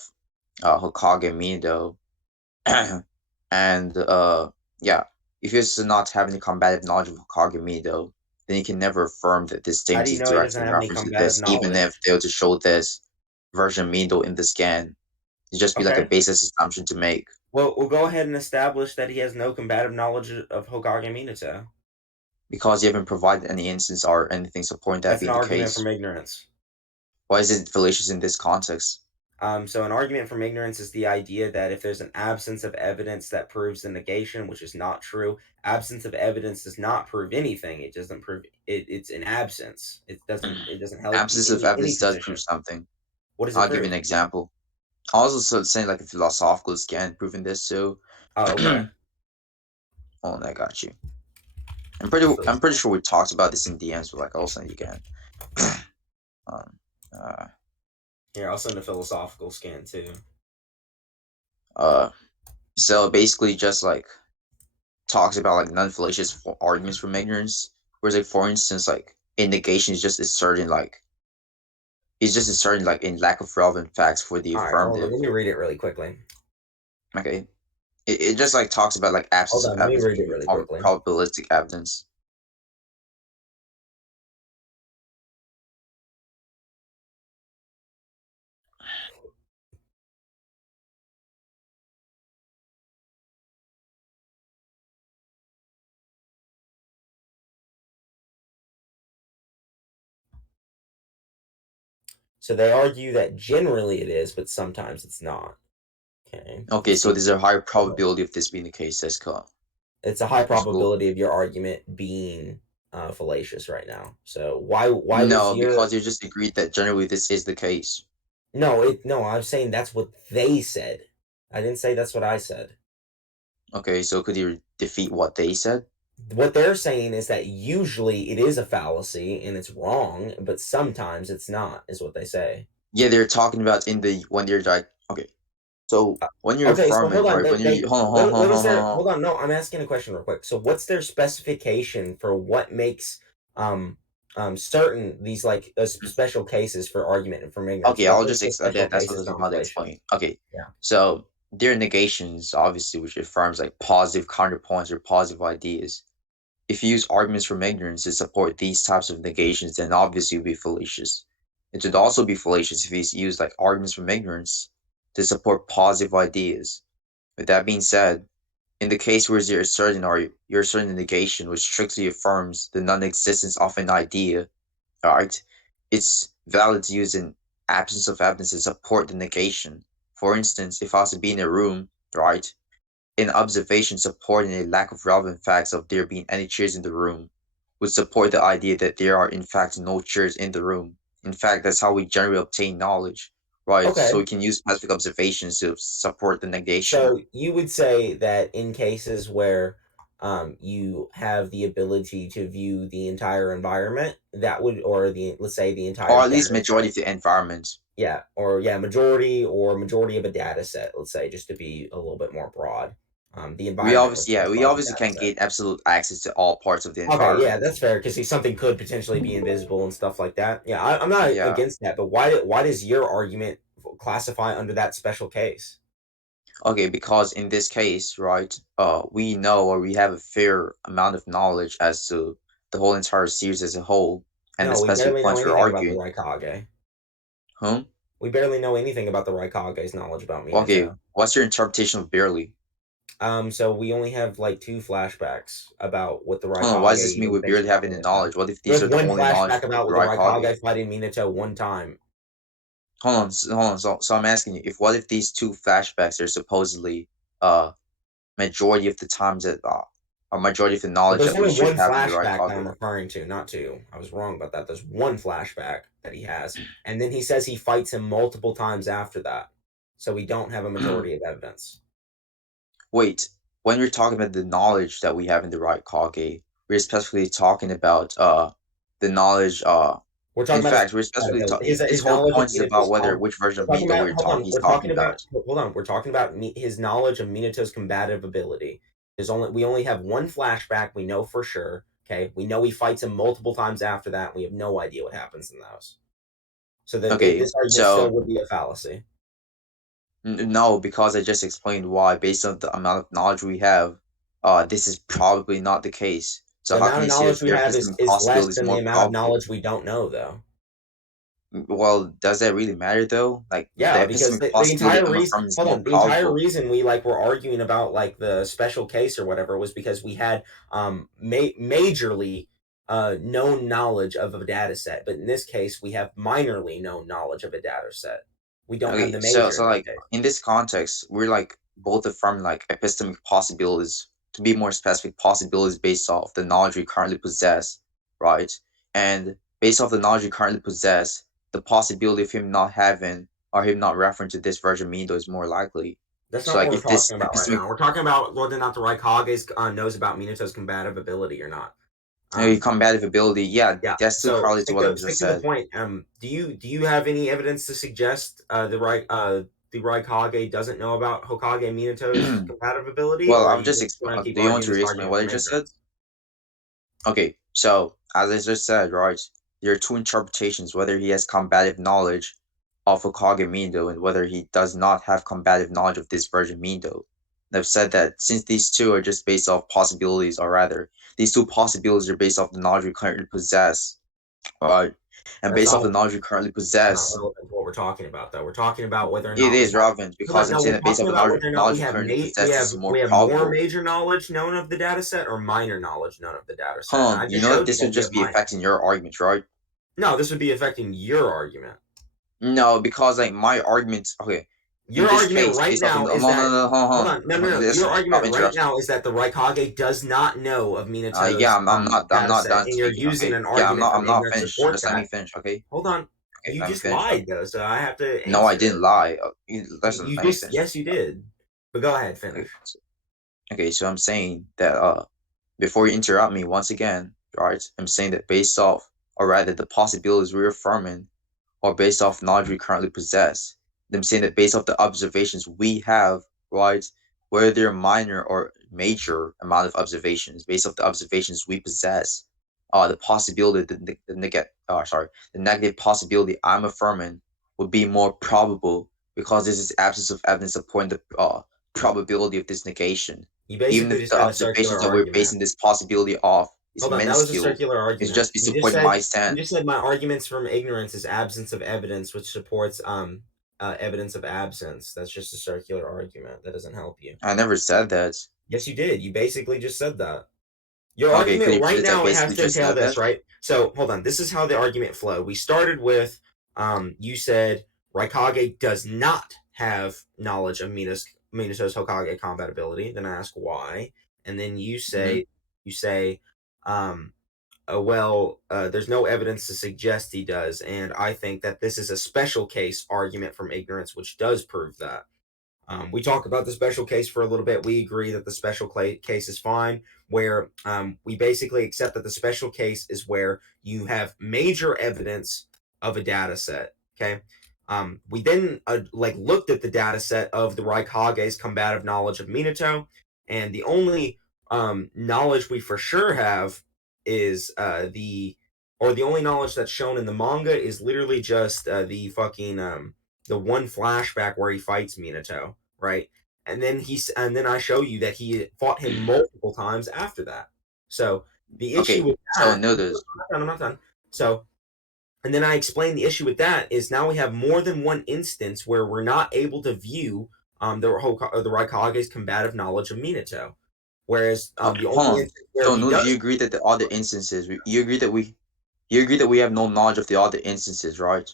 Hokage Mido, and yeah, if he was to not have any combative knowledge of Hokage Mido, then he can never affirm that this How do statement you is know he doesn't directly in have any reference to combative this, even if knowledge? they were to show this version of Mido in the scan. It'd just be like a Okay. basis assumption to make. Well, we'll go ahead and establish that he has no combative knowledge of Hokage Minato. Because you haven't provided any instance or anything supporting that That's an being the argument case. from ignorance. Why is it fallacious in this context? So an argument from ignorance is the idea that if there's an absence of evidence that proves the negation, which is not true, absence of evidence does not prove anything. It doesn't prove it. It's an absence. It doesn't. It doesn't help you Absence of any evidence does prove position. something. What does it I'll give you an prove? example. I was also saying like a philosophical scan proving this too. Oh, okay. Oh, I got you. So, I'm pretty sure we talked about this in DMs, but like I'll send you again. um, uh, here, I'll send a philosophical scan too. uh, so basically just like talks about like non-fallacious arguments from ignorance. Whereas like for instance, like in negation is just asserting like it's just asserting like in lack of relevant facts for the All right, hold on. affirmative. Let me read it really quickly. Okay. It just like talks about like Hold absence of on. Let me evidence read it proving really quickly. probabilistic evidence. So they argue that generally it is, but sometimes it's not. Okay. Okay, This so seems there's a higher probability of this being the case. That's cool. it's a high That's cool. probability of your argument being fallacious right now. So why was No, your because you just agreed that generally this is the case. no, I'm saying that's what they said. I didn't say that's what I said. Okay, so could you defeat what they said? What they're saying is that usually it is a fallacy and it's wrong, but sometimes it's not, is what they say. Yeah, they're talking about in the when they're like okay. So Uh, when you're okay, so affirming, hold on. right? When They you're hold on, hold on, hold what on, is hold their on. hold on, no, I'm asking a question real quick. So what's their specification for what makes um certain these like special cases for argument and from ignorance? Okay, What I'll makes just those special that's what I cases was about to non-fallacious? explain. Okay, Yeah. so there are negations, obviously, which affirms like positive counterpoints or positive ideas. If you use arguments from ignorance to support these types of negations, then obviously it would be fallacious. It would also be fallacious if you use like arguments from ignorance to support positive ideas. With that being said, in the case where you're asserting or you're asserting negation, which strictly affirms the non-existence of an idea, right? It's valid to use an absence of evidence to support the negation. For instance, if I was to be in a room, right, an observation supporting a lack of relevant facts of there being any chairs in the room would support the idea that there are in fact no chairs in the room. In fact, that's how we generally obtain knowledge, right? So Okay. we can use specific observations to support the negation. So you would say that in cases where you have the ability to view the entire environment, that would, or let's say the entire Or at least data majority set. of the environment. Yeah, or yeah, majority of a data set, let's say, just to be a little bit more broad. The environment was just We above the obviously data can't set. gain absolute access to all parts of the Okay, yeah, environment. that's fair because something could potentially be invisible and stuff like that. Yeah, I'm not Yeah. against that, but why does your argument classify under that special case? Okay, because in this case, right, we know or we have a fair amount of knowledge as to the whole entire series as a whole, and the No, we specific barely know points we're anything about the arguing. Raikage. Huh? We barely know anything about the Raikage's knowledge about Okay, Minato. what's your interpretation of barely? So we only have like 2 flashbacks about what the Hold on, why Raikage does this mean even we thinks barely about have any Minato. knowledge? What if these There's are the one only knowledge flashback from the about the Raikage? Raikage fighting Minato one time. Hold on, hold on. So I'm asking you, if what if these 2 flashbacks are supposedly uh majority of the times that or majority of the But knowledge there's that we only should one have in the flashback that I'm Raikage? referring to, not 2. I was wrong about that. There's one flashback that he has, and then he says he fights him multiple times after that. So we don't have a majority of evidence. Wait, when we're talking about the knowledge that we have in the Raikage, we're specifically talking about the knowledge We're in talking about his fact we're specifically this his whole knowledge of point is about Minato's whether which version we're of talking Mido about hold on, he's we're talking talking about about. hold on, we're talking about his knowledge of Minato's combative ability. We only have one flashback, we know for sure. Okay, we know he fights him multiple times after that. We have no idea what happens in those. So that Okay, this argument still so would be a fallacy. no, because I just explained why based on the amount of knowledge we have, this is probably not the case. So The how amount can of you say knowledge that we there are have different is less possibilities than the more amount of probable? knowledge we don't know, though. Well, does that really matter though? Like the Yeah, because epistemic the possibility entire I'm reason affirming is hold more on, the entire probable. reason we were arguing about like the special case or whatever was because we had majorly known knowledge of a data set, but in this case we have minorly known knowledge of a data set. We don't have Okay, the so major in so that like case. in this context, we're like both affirming like epistemic possibilities, to be more specific, possibilities based off the knowledge we currently possess, right? And based off the knowledge we currently possess, the possibility of him not having or him not referring to this version Mido is more likely. That's So not like what we're if this talking about right epistemic now. We're talking about whether or not the Raikage knows about Minato's combative ability or not. Um, combative ability, yeah, Yeah. that's still So correlates to what I've just stick to the said. point. Do you have any evidence to suggest the Raikage doesn't know about Hokage Minato's compatibility, Well, or are I've you just just going to keep do you want arguing to this re-explain argument what I from just said? ignorance? Okay, so as I just said, right, there are 2 interpretations, whether he has combative knowledge of Hokage Mindo and whether he does not have combative knowledge of this version Mindo. And I've said that since these 2 are just based off possibilities, or rather, these 2 possibilities are based off the knowledge we currently possess, right? And That's based off not the knowledge we currently that's not possess, relevant to what we're talking about, though. We're talking about whether or it not we is have. relevant Hold because on, I'm no, saying we're that based talking off the about whether or not knowledge we currently possess, this is more we have more probable. major knowledge known of the data set or minor knowledge known of the data set. Hold And on, I you just know that showed you this that would we have just be minor. affecting your argument, right? No, this would be affecting your argument. No, because like my arguments, okay, in Your this argument case, right based off the now no, is no, that no, hold on, no, no, no. Your listen, stop argument right interrupting. now is that the Raikage does not know of Yeah, Minato's I'm data not set, done and you're speaking. using Okay, an yeah, argument I'm from not ignorance to finished. support Just let me that. finish, okay? Hold on. Okay, You let me just finish. lied though, so I have to No, I answer didn't it. lie. Listen, You let me just finish. yes, you did. But go ahead, Okay, finish. okay, so I'm saying that before you interrupt me once again, right? I'm saying that based off, or rather, the possibilities we're affirming or based off knowledge we currently possess. I'm saying that based off the observations we have, right, whether they're minor or major amount of observations, based off the observations we possess, the possibility, the negative possibility I'm affirming would be more probable because this is absence of evidence supporting the probability of this negation. You Even basically if just the had a circular observations that we're argument. basing this possibility off is Hold on, that was a minuscule, circular it's argument. just be supporting my You stand. just said my arguments from ignorance is absence of evidence, which supports evidence of absence. That's just a circular argument. That doesn't help you. I never said that. Yes, you did. You basically just said that. Your Okay, could argument you right prove that I now, it has basically to just entail said this, that? right? So hold on. This is how the argument flowed. We started with you said Raikage does not have knowledge of Minato's Hokage compatibility. Then I ask why, and then you say um, there's no evidence to suggest he does, and I think that this is a special case argument from ignorance, which does prove that. We talk about the special case for a little bit. We agree that the special case is fine, where we basically accept that the special case is where you have major evidence of a data set. Okay. We then looked at the data set of the Raikage's combative knowledge of Minato, and the only knowledge we for sure have is the only knowledge that's shown in the manga is literally just the fucking the one flashback where he fights Minato, right? And then I show you that he fought him multiple times after that. So the issue Okay, with so that, Noodles. I'm not done. So and then I explain the issue with that is now we have more than one instance where we're not able to view the Raikage's combative knowledge of Minato, whereas Okay, the hold only on. instance where So he Noodles, you does. agree that the other instances, you agree that we have no knowledge of the other instances, right?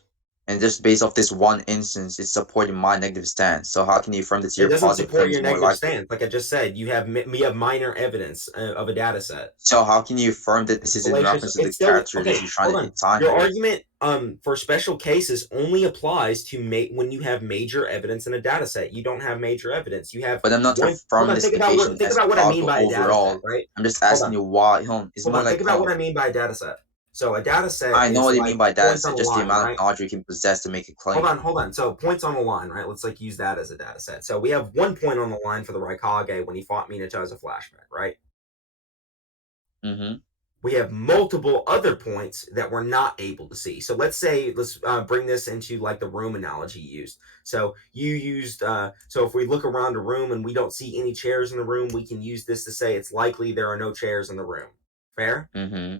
And just based off this one instance, it's supporting my negative stance. So how can you affirm that It your doesn't positive claim support is your more negative likely? stance. Like I just said, we have minor evidence of a data set. So how can you affirm that this is in Fallacious. reference to the It's still character that okay. you're trying Hold to on. assign Your here? argument for special cases only applies to when you have major evidence in a data set. You don't have major evidence. You have But I'm not one. Hold affirming on. this negation Think as about what I mean probable by a data set, overall. right? I'm just Hold asking on. you why. It's Hold more on. Think like, about what I mean by a data set. So a data set I know is what you like mean by data points on set, a just the line, amount of right? knowledge you can possess to make a claim. Hold on. So points on a line, right? Let's use that as a data set. So we have one point on the line for the Raikage when he fought Minato as a flashback, right? Mm-hmm. We have multiple other points that we're not able to see. So let's bring this into like the room analogy you used. So you used so if we look around a room and we don't see any chairs in the room, we can use this to say it's likely there are no chairs in the room. Fair? Mm-hmm.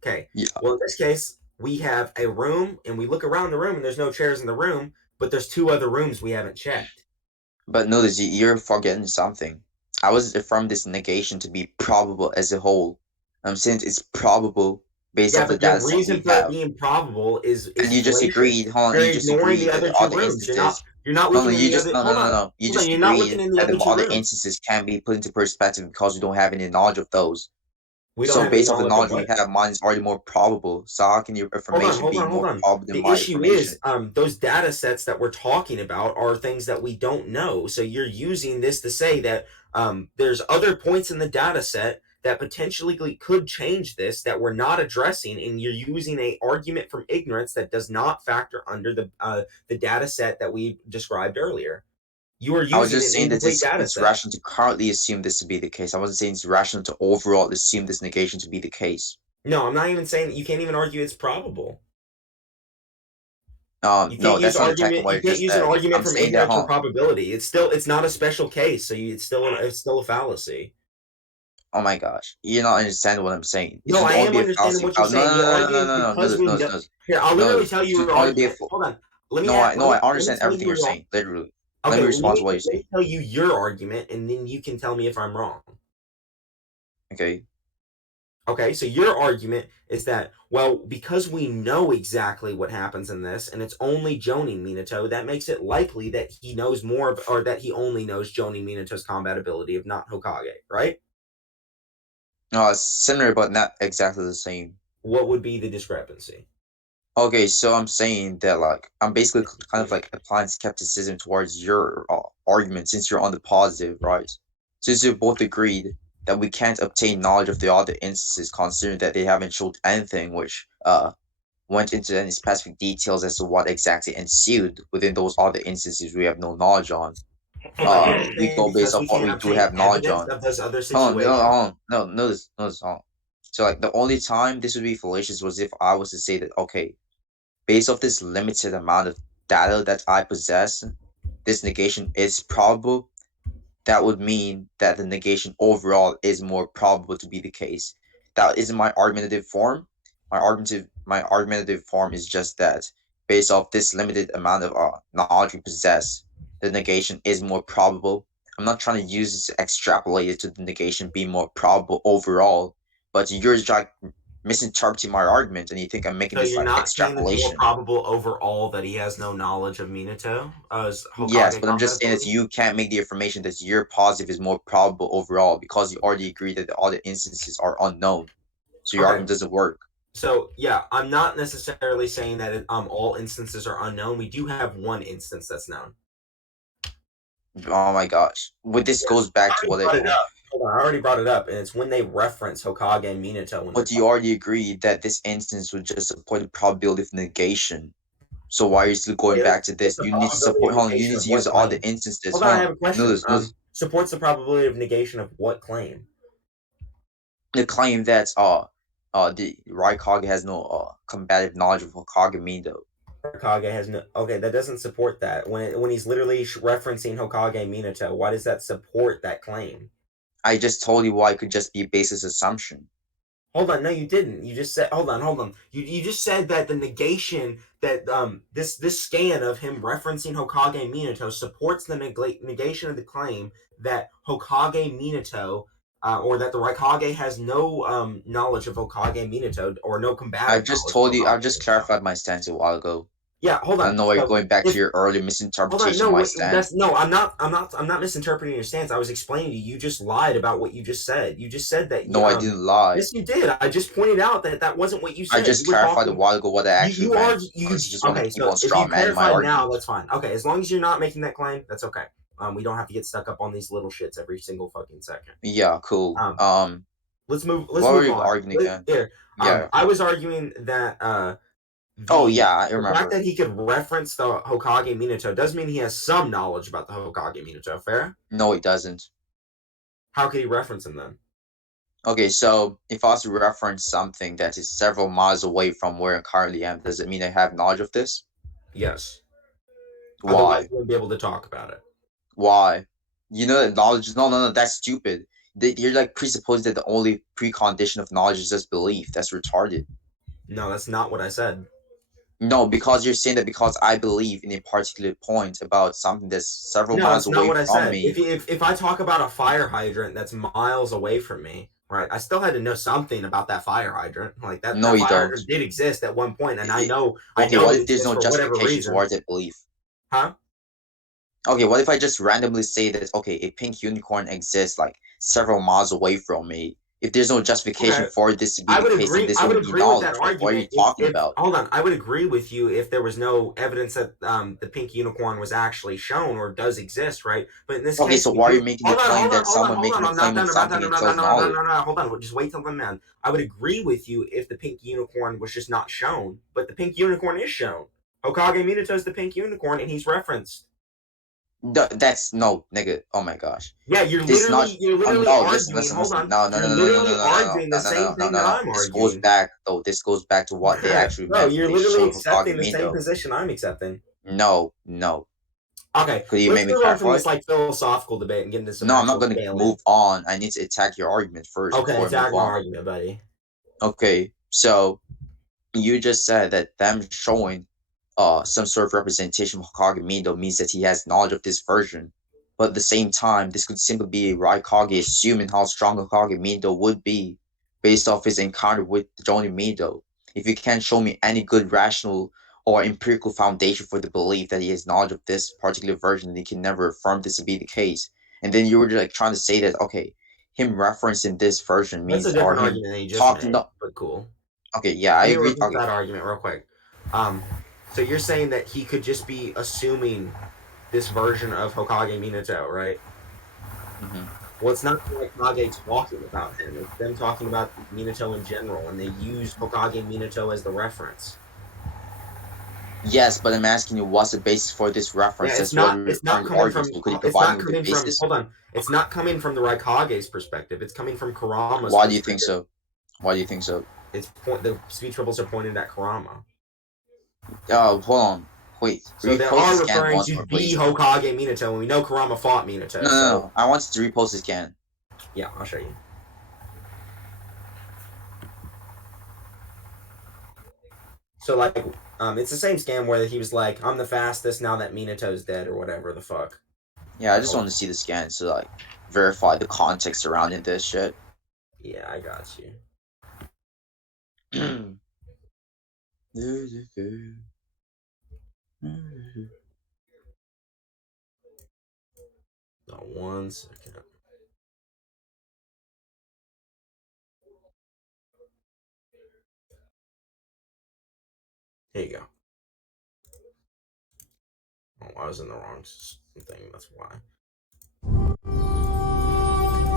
Okay. Yeah. Well, in this case, we have a room and we look around the room and there's no chairs in the room, but there's two other rooms we haven't checked. But notice you're forgetting something. I was affirming this negation to be probable as a whole. Since it's probable based Yeah, off the but your data set reason we for it have. being probable is And you just fallacious. agreed, hold on, You're you just ignoring the agreed that other the two other rooms. instances, You're not hold looking on, in you the just, other. no, no, Hold no, on. no, you Hold on. just You're not looking agreed in the that other the two other rooms. instances can be put into perspective because we don't have any knowledge of those. We don't So have any based off the knowledge of knowledge we what. have, mine is already more probable. So how can your affirmation be Hold more on. probable than The my issue is, affirmation? those data sets that we're talking about are things that we don't know. So you're using this to say that there's other points in the data set that potentially could change this that we're not addressing, and you're using a argument from ignorance that does not factor under the data set that we described earlier. You are I was using just an saying that incomplete data it's set. rational to currently assume this to be the case. I wasn't saying it's rational to overall assume this negation to be the case. No, I'm not even saying that. You can't even argue it's probable. You can't No, use that's not attacking argument. what You I can't just use an said. argument I'm from saying that, ignorance or huh? probability. It's not a special case. So it's still a fallacy. Oh my gosh, you're not understanding what I'm saying. It No, should I only am be a understanding fallacy. what you're No, saying. no, You're no, no, no, arguing no, no, because no, we no, know. no. Here, I'll No, literally it tell you should your only be a. argument. Hold on. No, I Let me understand tell everything you you're your. saying. Literally, let Okay, me respond to what you're let saying. me tell you your argument, and then you can tell me if I'm wrong. Okay. Okay, so your argument is that, well, because we know exactly what happens in this, and it's only Jonin Minato, that makes it likely that he knows more, or that he only knows Jonin Minato's combat ability, if not Hokage, right? No, it's similar, but not exactly the same. What would be the discrepancy? Okay, so I'm saying that I'm basically kind of applying skepticism towards your argument since you're on the positive, right? Since you both agreed that we can't obtain knowledge of the other instances, considering that they haven't showed anything which went into any specific details as to what exactly ensued within those other instances we have no knowledge on. Hold on, you're We saying go based because off we what can't we do obtain have knowledge evidence on. of those other Hold on, no, situations? hold on, no, notice, hold on. So the only time this would be fallacious was if I was to say that, okay, based off this limited amount of data that I possess, this negation is probable. That would mean that the negation overall is more probable to be the case. That isn't my argumentative form. My argumentative form is just that based off this limited amount of knowledge we possess, the negation is more probable. I'm not trying to use this to extrapolate it to the negation being more probable overall, but you're just like misinterpreting my argument, and you think I'm making So this you're like not saying it's more extrapolation. probable overall that he has no knowledge of Minato as Hokage Yes, but I'm just saying that ability? you can't make the affirmation that you're positive is more probable overall because you already agree that all the instances are unknown. So your Okay. argument doesn't work. So yeah, I'm not necessarily saying that all instances are unknown. We do have one instance that's known. Oh my gosh. Well, this goes back to what Hold on, I already brought it up, and it's when they reference Hokage and Minato. When but you already agreed that this instance would just support the probability of negation. So why are you still going back to this? the You need to probability support. of Hold on. You negation need of to what use all the claim? instances. Hold on, I have a question. Noodles. Supports the probability of negation of what claim? The claim that the Raikage has no combative knowledge of Hokage Minato. Hokage has no. Okay, that doesn't support that. When he's literally referencing Hokage Minato, why does that support that claim? I just told you why it could just be a basis assumption. Hold on, no, you didn't. You just said, hold on. You just said that the negation that this scan of him referencing Hokage Minato supports the negation of the claim that Hokage Minato, or that the Raikage has no knowledge of Hokage Minato or no combative. I've just told you. I've just clarified my stance a while ago. Yeah, hold on. I don't know why you're So, going back to your earlier misinterpretation of my stance. I'm not misinterpreting your stance. I was explaining to you. You just lied about what you just said. You just said that. No, I didn't lie. Yes, you did. I just pointed out that wasn't what you said. I just clarified a while ago what I actually meant. Because you just want to keep on straw manning my argument. Now, that's fine. Okay, as long as you're not making that claim, that's okay. We don't have to get stuck up on these little shits every single fucking second. Yeah, cool. Let's move. What were you arguing again? Here, Yeah. I was arguing that I remember. The fact that he could reference the Hokage Minato does mean he has some knowledge about the Hokage Minato, fair? No, he doesn't. How could he reference him then? Okay, so if I was to reference something that is several miles away from where I currently am, does it mean I have knowledge of this? Yes. Why? Otherwise, you wouldn't be able to talk about it. Why? You know that knowledge is no, that's stupid. You're like presupposing that the only precondition of knowledge is just belief. That's retarded. No, that's not what I said. No, because you're saying that because I believe in a particular point about something that's several miles away from me. If I talk about a fire hydrant that's miles away from me, right? I still had to know something about that fire hydrant. Like that. No, that you fire don't. hydrant did exist at one point, and I know. Okay, I know what if there's no justification towards that belief? Huh? Okay, what if I just randomly say that a pink unicorn exists like several miles away from me? If there's no justification for this to be the case, then this would be knowledge. What are you talking about? Hold on, I would agree with you if there was no evidence that the pink unicorn was actually shown or does exist, right? But in this case, so why are you making the claim that someone making a claim of something and tells knowledge? No, hold on, just wait till I'm done. I would agree with you if the pink unicorn was just not shown, but the pink unicorn is shown. Hokage Minato is the pink unicorn, and he's referenced. That's no, nigga. Oh my gosh. Yeah, you're literally arguing. Hold on. No, You're literally arguing the same thing that I'm arguing. This goes back to what they actually meant. You're literally accepting the same position I'm accepting. No. Okay, could you make me clarify? From this like philosophical debate and get into some. No, I'm not going to move on. I need to attack your argument first. Okay, attack my argument, buddy. Okay, so you just said that them showing some sort of representation of Hokage Minato means that he has knowledge of this version. But at the same time, this could simply be Raikage assuming how strong Hokage Minato would be based off his encounter with Johnny Minato. If you can't show me any good rational or empirical foundation for the belief that he has knowledge of this particular version, then you can never affirm this to be the case. And then you were like trying to say that, okay, him referencing this version means that's a different argument than you just made, but cool. Okay, yeah, I agree. Okay. That argument real quick. So you're saying that he could just be assuming this version of Hokage Minato, right? Mm-hmm. Well, it's not like Hokage talking about him. It's them talking about Minato in general, and they use Hokage Minato as the reference. Yes, but I'm asking you, what's the basis for this reference? Yeah, it's not coming from. Hold on. It's not coming from the Raikage's perspective. It's coming from Kurama's. Why do you think so? Why do you think so? The speech bubbles are pointed at Kurama. Hold on. Wait. So they are referring to the Hokage Minato, and we know Kurama fought Minato. No. I want you to repost the scan. Yeah, I'll show you. So, like, It's the same scam where he was like, "I'm the fastest now that Minato's dead" or whatever the fuck. Yeah, I Like, just want to see the scan to like verify the context surrounding this shit. Yeah, I got you. Not 1 second. Here you go. Oh, I was in the wrong thing. That's why.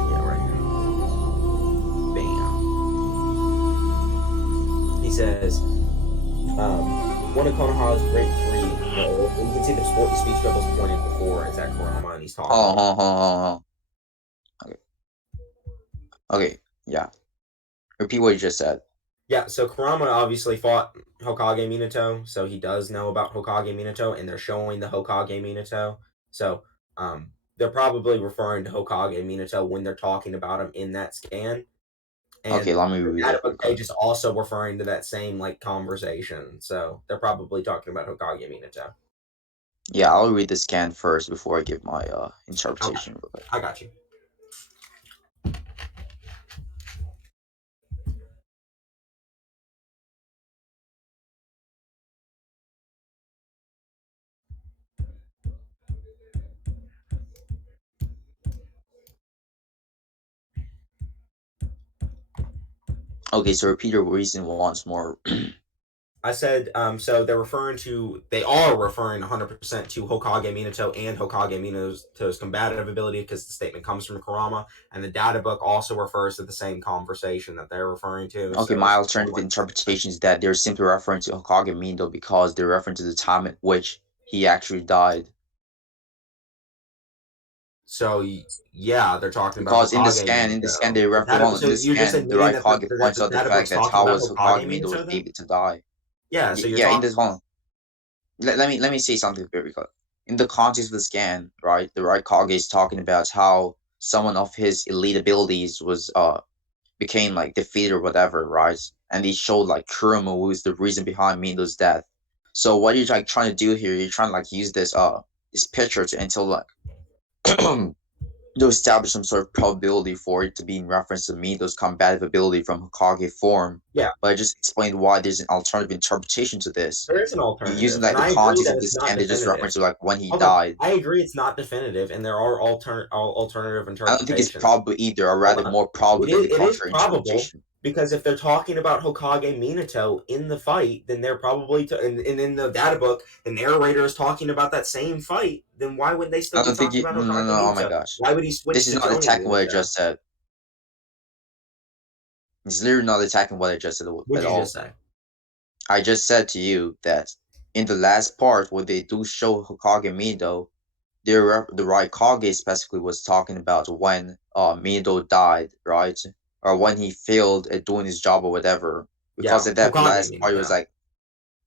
Yeah, right here. Bam. He says, one of Konoha's great three. You can see the speech bubbles pointed before. It's at Kurama, and he's talking. Oh. Okay. Yeah. Repeat what you just said. Yeah, so Kurama obviously fought Hokage Minato, so he does know about Hokage Minato, and they're showing the Hokage Minato. So, they're probably referring to Hokage Minato when they're talking about him in that scan. And Okay, let me read it. they just also referring to that same like conversation. So they're probably talking about Hokage Minato. Yeah, I'll read the scan first before I give my interpretation of it. I got you. Okay, so repeat your reason once more. I said, so they are referring 100% to Hokage Minato and Hokage Minato's combative ability because the statement comes from Kurama, and the data book also refers to the same conversation that they're referring to. Okay, so my alternative interpretation is that they're simply referring to Hokage Minato because they're referring to the time at which he actually died. So yeah, they're talking Because about Hokage in the scan, Minato. they refer So in the you're just scan, the admitting right that Hokage points the out the data fact book's that talking how about was Hokage Hokage Minato was Minato then? able to die. Yeah, so you're Yeah, talking. hold on. Let me say something very quick. In the context of the scan, right, the right Kage is talking about how someone of his elite abilities was became like defeated or whatever, right? And he showed like Kurama, who is the reason behind Minato's death. So what you're like trying to do here, you're trying to like use this picture to until like to establish some sort of probability for it to be in reference to Minato's combative ability from Hokage form. Yeah. But I just explained why there's an alternative interpretation to this. There is an Using alternative, like and the I agree context that of it's this not scan, they just definitive. reference to like when he Hold on, died. I agree it's not definitive, and there are alternative interpretations. I don't think it's probably either, or rather more probable than the It is contrary probable interpretation. because if they're talking about Hokage Minato in the fight, then they're probably and in the data book, the narrator is talking about that same fight. Then why would they still I be don't think talking you. about No, Hokage oh my Minato? gosh. Why would he switch This is to not Jonin attacking what I Minato? just said. It's literally not attacking what I just said What at did you all. just say? I just said to you that in the last part where they do show Hokage Minato, the right Kage specifically was talking about when Minato died, right? Or when he failed at doing his job or whatever. Because Yeah, at that Hokage last part, it was Minato. like,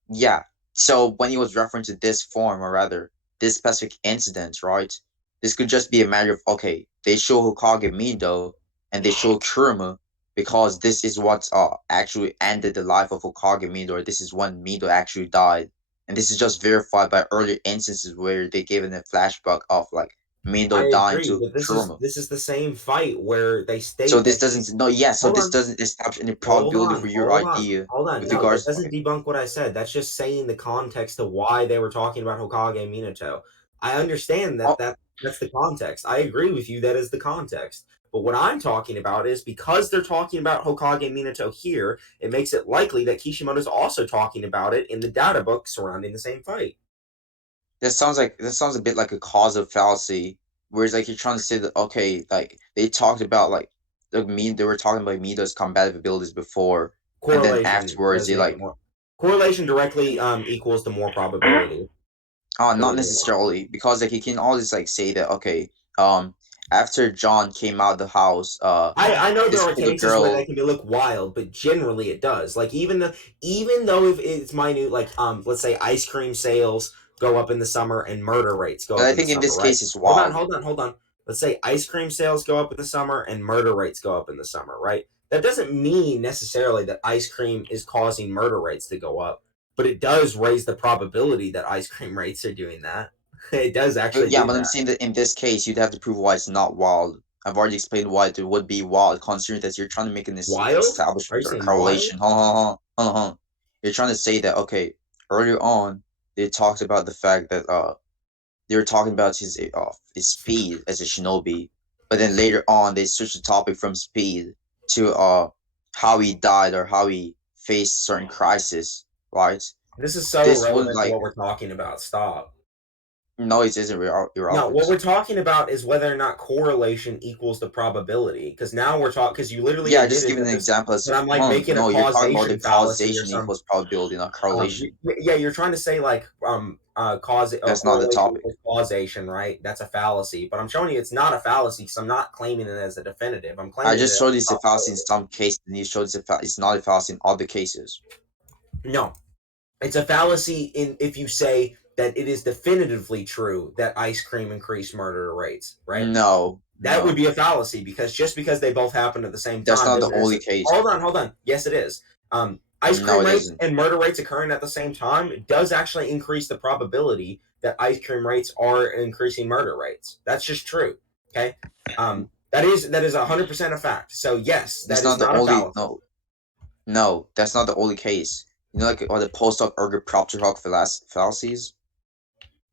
yeah. So when he was referring to this form, or rather, this specific incident, right? This could just be a matter of, okay, they show Hokage Minato and they show Kurama because this is what actually ended the life of Hokage Minato, or this is when Minato actually died. And this is just verified by earlier instances where they gave it a flashback of like I Minato dying agree, to but Kurama. this is the same fight where they So state this that doesn't no yeah, so hold this on. doesn't establish any probability for your idea Hold on. with No, that regards doesn't okay. debunk what I said. That's just saying the context to why they were talking about Hokage Minato. I understand Oh, that's the context. I agree with you. That is the context. But what I'm talking about is because they're talking about Hokage Minato here, it makes it likely that Kishimoto's also talking about it in the data book surrounding the same fight. that sounds a bit like a causal fallacy. Whereas like you're trying to say that okay, like they talked about like they were talking about Mito's combative abilities before, and then Correlation afterwards does they make it like more. Correlation directly equals to more probability. not Believe it or not. necessarily because like you can always like say that okay, um after John came out of the house, I know there this are little cases where they girl can look wild, but generally it does. Like even though if it's minute, like let's say ice cream sales go up in the summer and murder rates go but up I in the think in summer, this right? case it's wild. Hold on. Let's say ice cream sales go up in the summer and murder rates go up in the summer, right? That doesn't mean necessarily that ice cream is causing murder rates to go up. but it does raise the probability that ice cream rates are doing that. It does actually Yeah, do but that. I'm saying that in this case, you'd have to prove why it's not wild. I've already explained why it would be wild, considering that you're trying to make an Wild? Are establishment you or a saying correlation. Hold on. You're trying to say that, okay, earlier on, they talked about the fact that they were talking about his speed as a shinobi, but then later on they switched the topic from speed to how he died or how he faced certain crisis, right? This is so This would irrelevant to like what we're talking about. Stop. no, it isn't No, what irrelevant. we're talking about is whether or not correlation equals the probability. Because now we're talking. Because you literally Yeah, just admitted giving that an this. example as That I'm like hold on, making a no, you're talking about the causation fallacy or causation some. equals probability, not correlation. Yeah, you're trying to say like That's not the correlation topic. equals causation, right? That's a fallacy. But I'm showing you it's not a fallacy because I'm not claiming it as a definitive. I'm I claiming it just as showed a it's a fallacy in probability. some cases, and you showed it's not a fallacy in other cases. No, it's a fallacy in if you say that it is definitively true that ice cream increased murder rates, right? No, That would no, be a fallacy because just because they both happen at the same that's time not the doesn't only necessarily. case. Hold on. Yes, it is. Ice No, cream it rates isn't. and murder rates occurring at the same time does actually increase the probability that ice cream rates are increasing murder rates. That's just true. Okay. That is 100% a fact. So yes, That's that is not the not a only fallacy. no, that's not the only case. You know, like or the post hoc ergo propter hoc fallacies.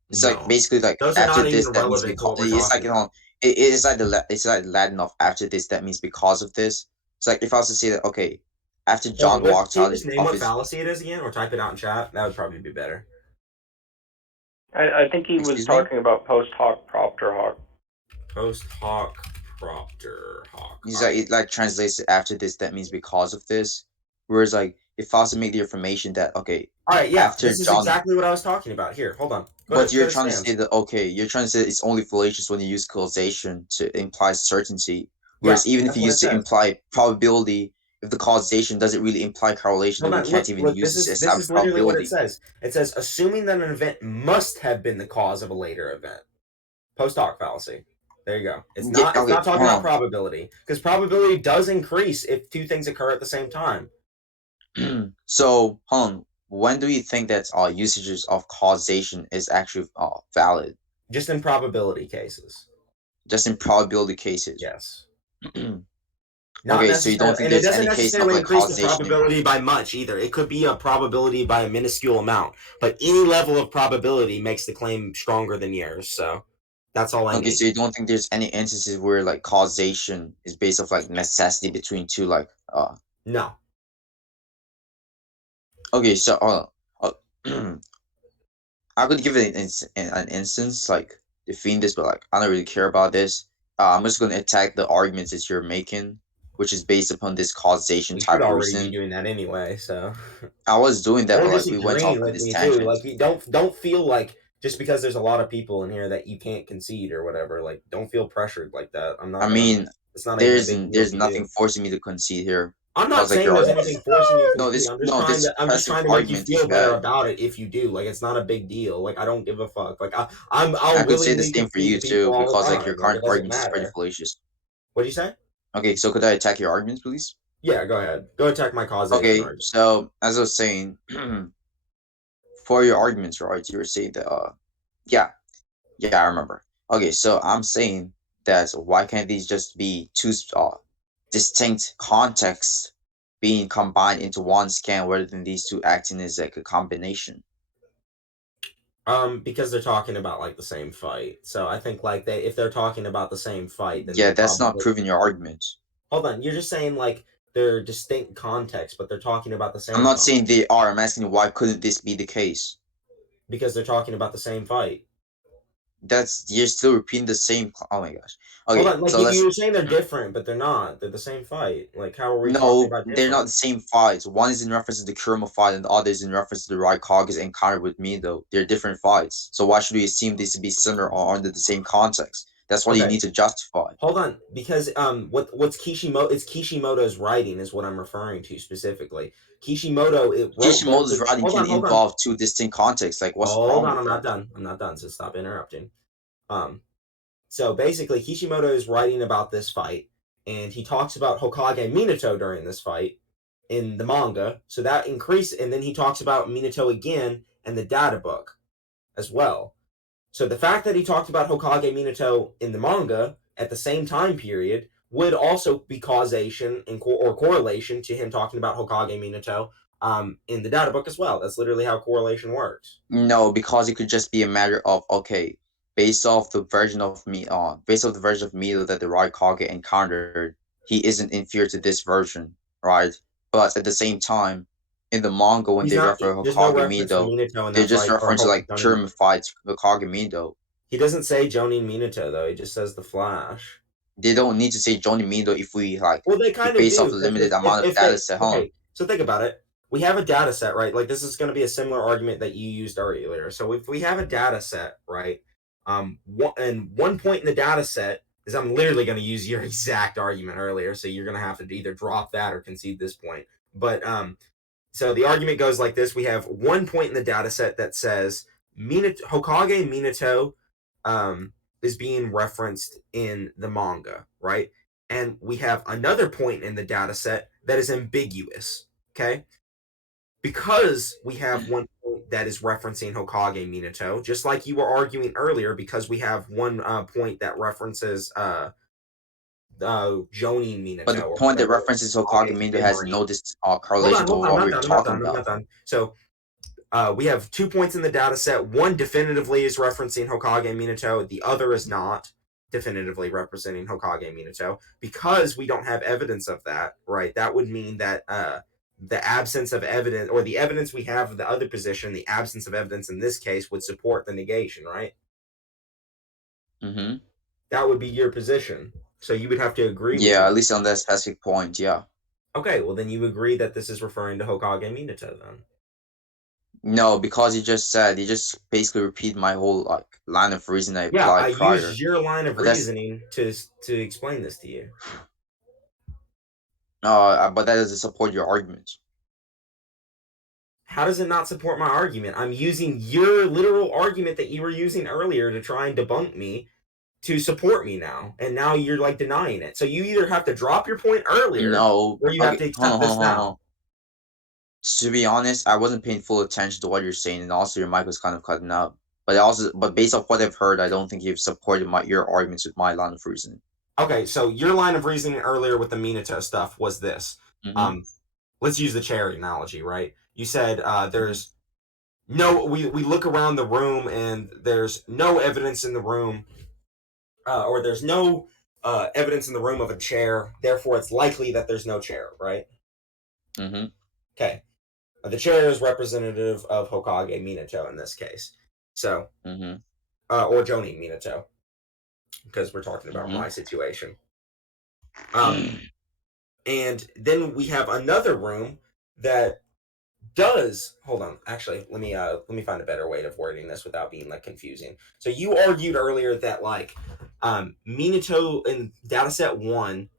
It's like No, basically like those are after not even this that means relevant to because what we're it's like talking you know about. it's like it's like Latin of after this that means because of this. It's like if I was to say that okay, after John walked Can you out just name of what his fallacy it is again, or type it out in chat? That would probably be better. I think he was excuse me, talking about post hoc propter hoc. Post hoc propter hoc. he's All like right. it like translates to after this that means because of this. Whereas like if I was to make the information that okay All right, yeah, after this is John, exactly what I was talking about. Here, hold on. but Go you're to trying to say stands. that okay you're trying to say it's only fallacious when you use causation to imply certainty. Yeah, Whereas even if that's you what use it to says. imply probability, if the causation doesn't really imply correlation, Hold then we on, can't look, even look. use this to This establish is literally what it probability. says. It says assuming that an event must have been the cause of a later event. Post hoc fallacy. There you go. Yeah, It's okay, not talking about hold probability because probability does increase if two things occur at the same time. on. So, hold on. When do you think that usages of causation is actually valid? Just in probability cases. Just in probability cases. Yes. Not Okay, so you don't necessarily, think and it there's doesn't any case of necessarily like increase the causation? probability by much either. It could be a probability by a minuscule amount, but any level of probability makes the claim stronger than yours. So that's all I Okay, need. so you don't think there's any instances where like causation is based off like necessity between two like No. okay, so I could give it an instance like defeating this, but like I don't really care about this. I'm just gonna attack the arguments that you're making, which is based upon this causation You should type already be reason. doing that anyway. So, I was doing that, or but just like we went off agreeing on with this me too. tangent. Like, you don't feel like just because there's a lot of people in here that you can't concede or whatever. Like, don't feel pressured like that. I'm I not gonna. mean, It's not even a big deal if there's you nothing do. forcing me to concede here I'm not because like saying your there's argument. anything forcing you to No, concede. this I'm just passive trying to make you argument is feel better bad. about it if you do. Like, it's not a big deal. Like, I don't give a fuck. Like, I I'll could say the willingly same for concede you to people too all the because like your time. Like, current it doesn't argument is pretty matter. fallacious. What do you say? Okay, so could I attack your arguments, please? Yeah, go ahead. Go attack my causation Okay, argument. so as I was saying, for your arguments, right? You were saying that yeah, I remember. Okay, so I'm saying that why can't these just be two distinct contexts being combined into one scan rather than these two acting as like a combination? Because they're talking about like the same fight. So I think like if they're talking about the same fight, then Yeah, they're that's not probably. proving your argument. Hold on, you're just saying like they're distinct contexts, but they're talking about the I'm same not saying context they are. I'm asking you why couldn't this be the case? because they're talking about the same fight. That's you're still repeating the same. Oh my gosh. Hold Okay, on, like so let's. you're saying they're different, but they're not. They're the same fight. Like, how are we talking No, about they're not different? the same fights. One is in reference to the Kurama fight, and the other is in reference to the Raikaga's encounter with Minato. They're different fights. So why should we assume these to be similar or under the same context? That's what you Okay, need to justify. hold on, because what's Kishimoto? It's Kishimoto's writing is what I'm referring to specifically. Kishimoto it wrote both Kishimoto's the. writing can Hold on, involve two distinct contexts. Like, what's the hold problem on. with I'm not that? done. I'm not done. So stop interrupting. Um, so basically, Kishimoto is writing about this fight, and he talks about Hokage Minato during this fight. in the manga. So that increased, and then he talks about Minato again in the data book as well. So the fact that he talked about Hokage Minato in the manga at the same time period would also be causation or correlation to him talking about Hokage Minato in the data book as well. That's literally how correlation works. No, because it could just be a matter of, okay, based off the version of Mito that the Raikage encountered, he isn't inferior to this version, right? But at the same time, in the manga, when He's they not. refer There's no Hokage reference to Mito, Minato in they're that just fight or referring to like Jonin. purified Hokage Mito. He doesn't say Jonin Minato though. He just says the Flash. They don't need to say Johnny Mito if we like, Well, they kind of based off do. the Like limited amount of if they data set, huh? okay. So think about it. We have a data set, right? Like this is going to be a similar argument that you used earlier. So if we have a data set, right? One point in the data set is I'm literally going to use your exact argument earlier. So you're going to have to either drop that or concede this point. But so the argument goes like this: we have one point in the data set that says Hokage Minato is being referenced in the manga, right? And we have another point in the data set that is ambiguous, okay? Because we have one point that is referencing Hokage Minato, just like you were arguing earlier, because we have one point that references Jonin Minato. But the point that references Hokage Mito has no correlation to what we're talking I'm not about. done. So we have 2 points in the data set. One definitively is referencing Hokage Minato. The other is not definitively representing Hokage Minato. Because we don't have evidence of that, right? That would mean that the absence of evidence, or the evidence we have of the other position, the absence of evidence in this case would support the negation, right? Mm-hmm. That would be your position. So you would have to agree with Yeah, me. at least on that specific point, yeah. Okay, well then you agree that this is referring to Hokage Minato then. No, because you just basically repeat my whole like line of reasoning I Yeah, I applied prior. used your line of But that's reasoning to explain this to you. but that doesn't support your argument. How does it not support my argument? I'm using your literal argument that you were using earlier to try and debunk me to support me now, and now you're like denying it. So you either have to drop your point earlier, No, or you have to okay, hold accept on, this hold on, hold now. on. To be honest, I wasn't paying full attention to what you're saying, and also your mic was kind of cutting out. But based off what I've heard, I don't think you've supported your arguments with my line of reasoning. Okay, so your line of reasoning earlier with the Minato stuff was this. Mm-hmm. Let's use the chair analogy, right? You said there's no. We look around the room and there's no evidence in the room, or there's no evidence in the room of a chair. Therefore, it's likely that there's no chair, right? Mm-hmm. Okay. The chair is representative of Hokage Minato in this case. So, Mm-hmm. or Jonin Minato, because we're talking about my situation. And then we have another room that does. Hold on, actually, let me find a better way of wording this without being like confusing. So you argued earlier that like Minato in dataset 1.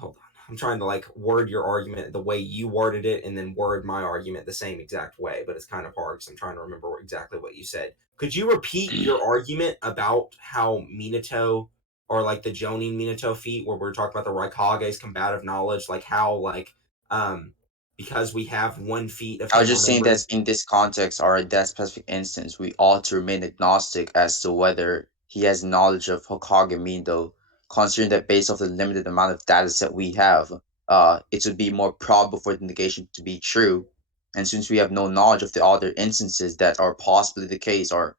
Hold on, I'm trying to like word your argument the way you worded it and then word my argument the same exact way, but it's kind of hard because I'm trying to remember exactly what you said. Could you repeat your argument about how Minato, or like the Jonin Minato feat, where we're talking about the Raikage's combative knowledge, like how like because we have one feat of I him was just saying remembering. that in this context or in that specific instance, we ought to remain agnostic as to whether he has knowledge of Hokage Mito, considering that based off the limited amount of data set we have, it would be more probable for the negation to be true. And since we have no knowledge of the other instances that are possibly the case or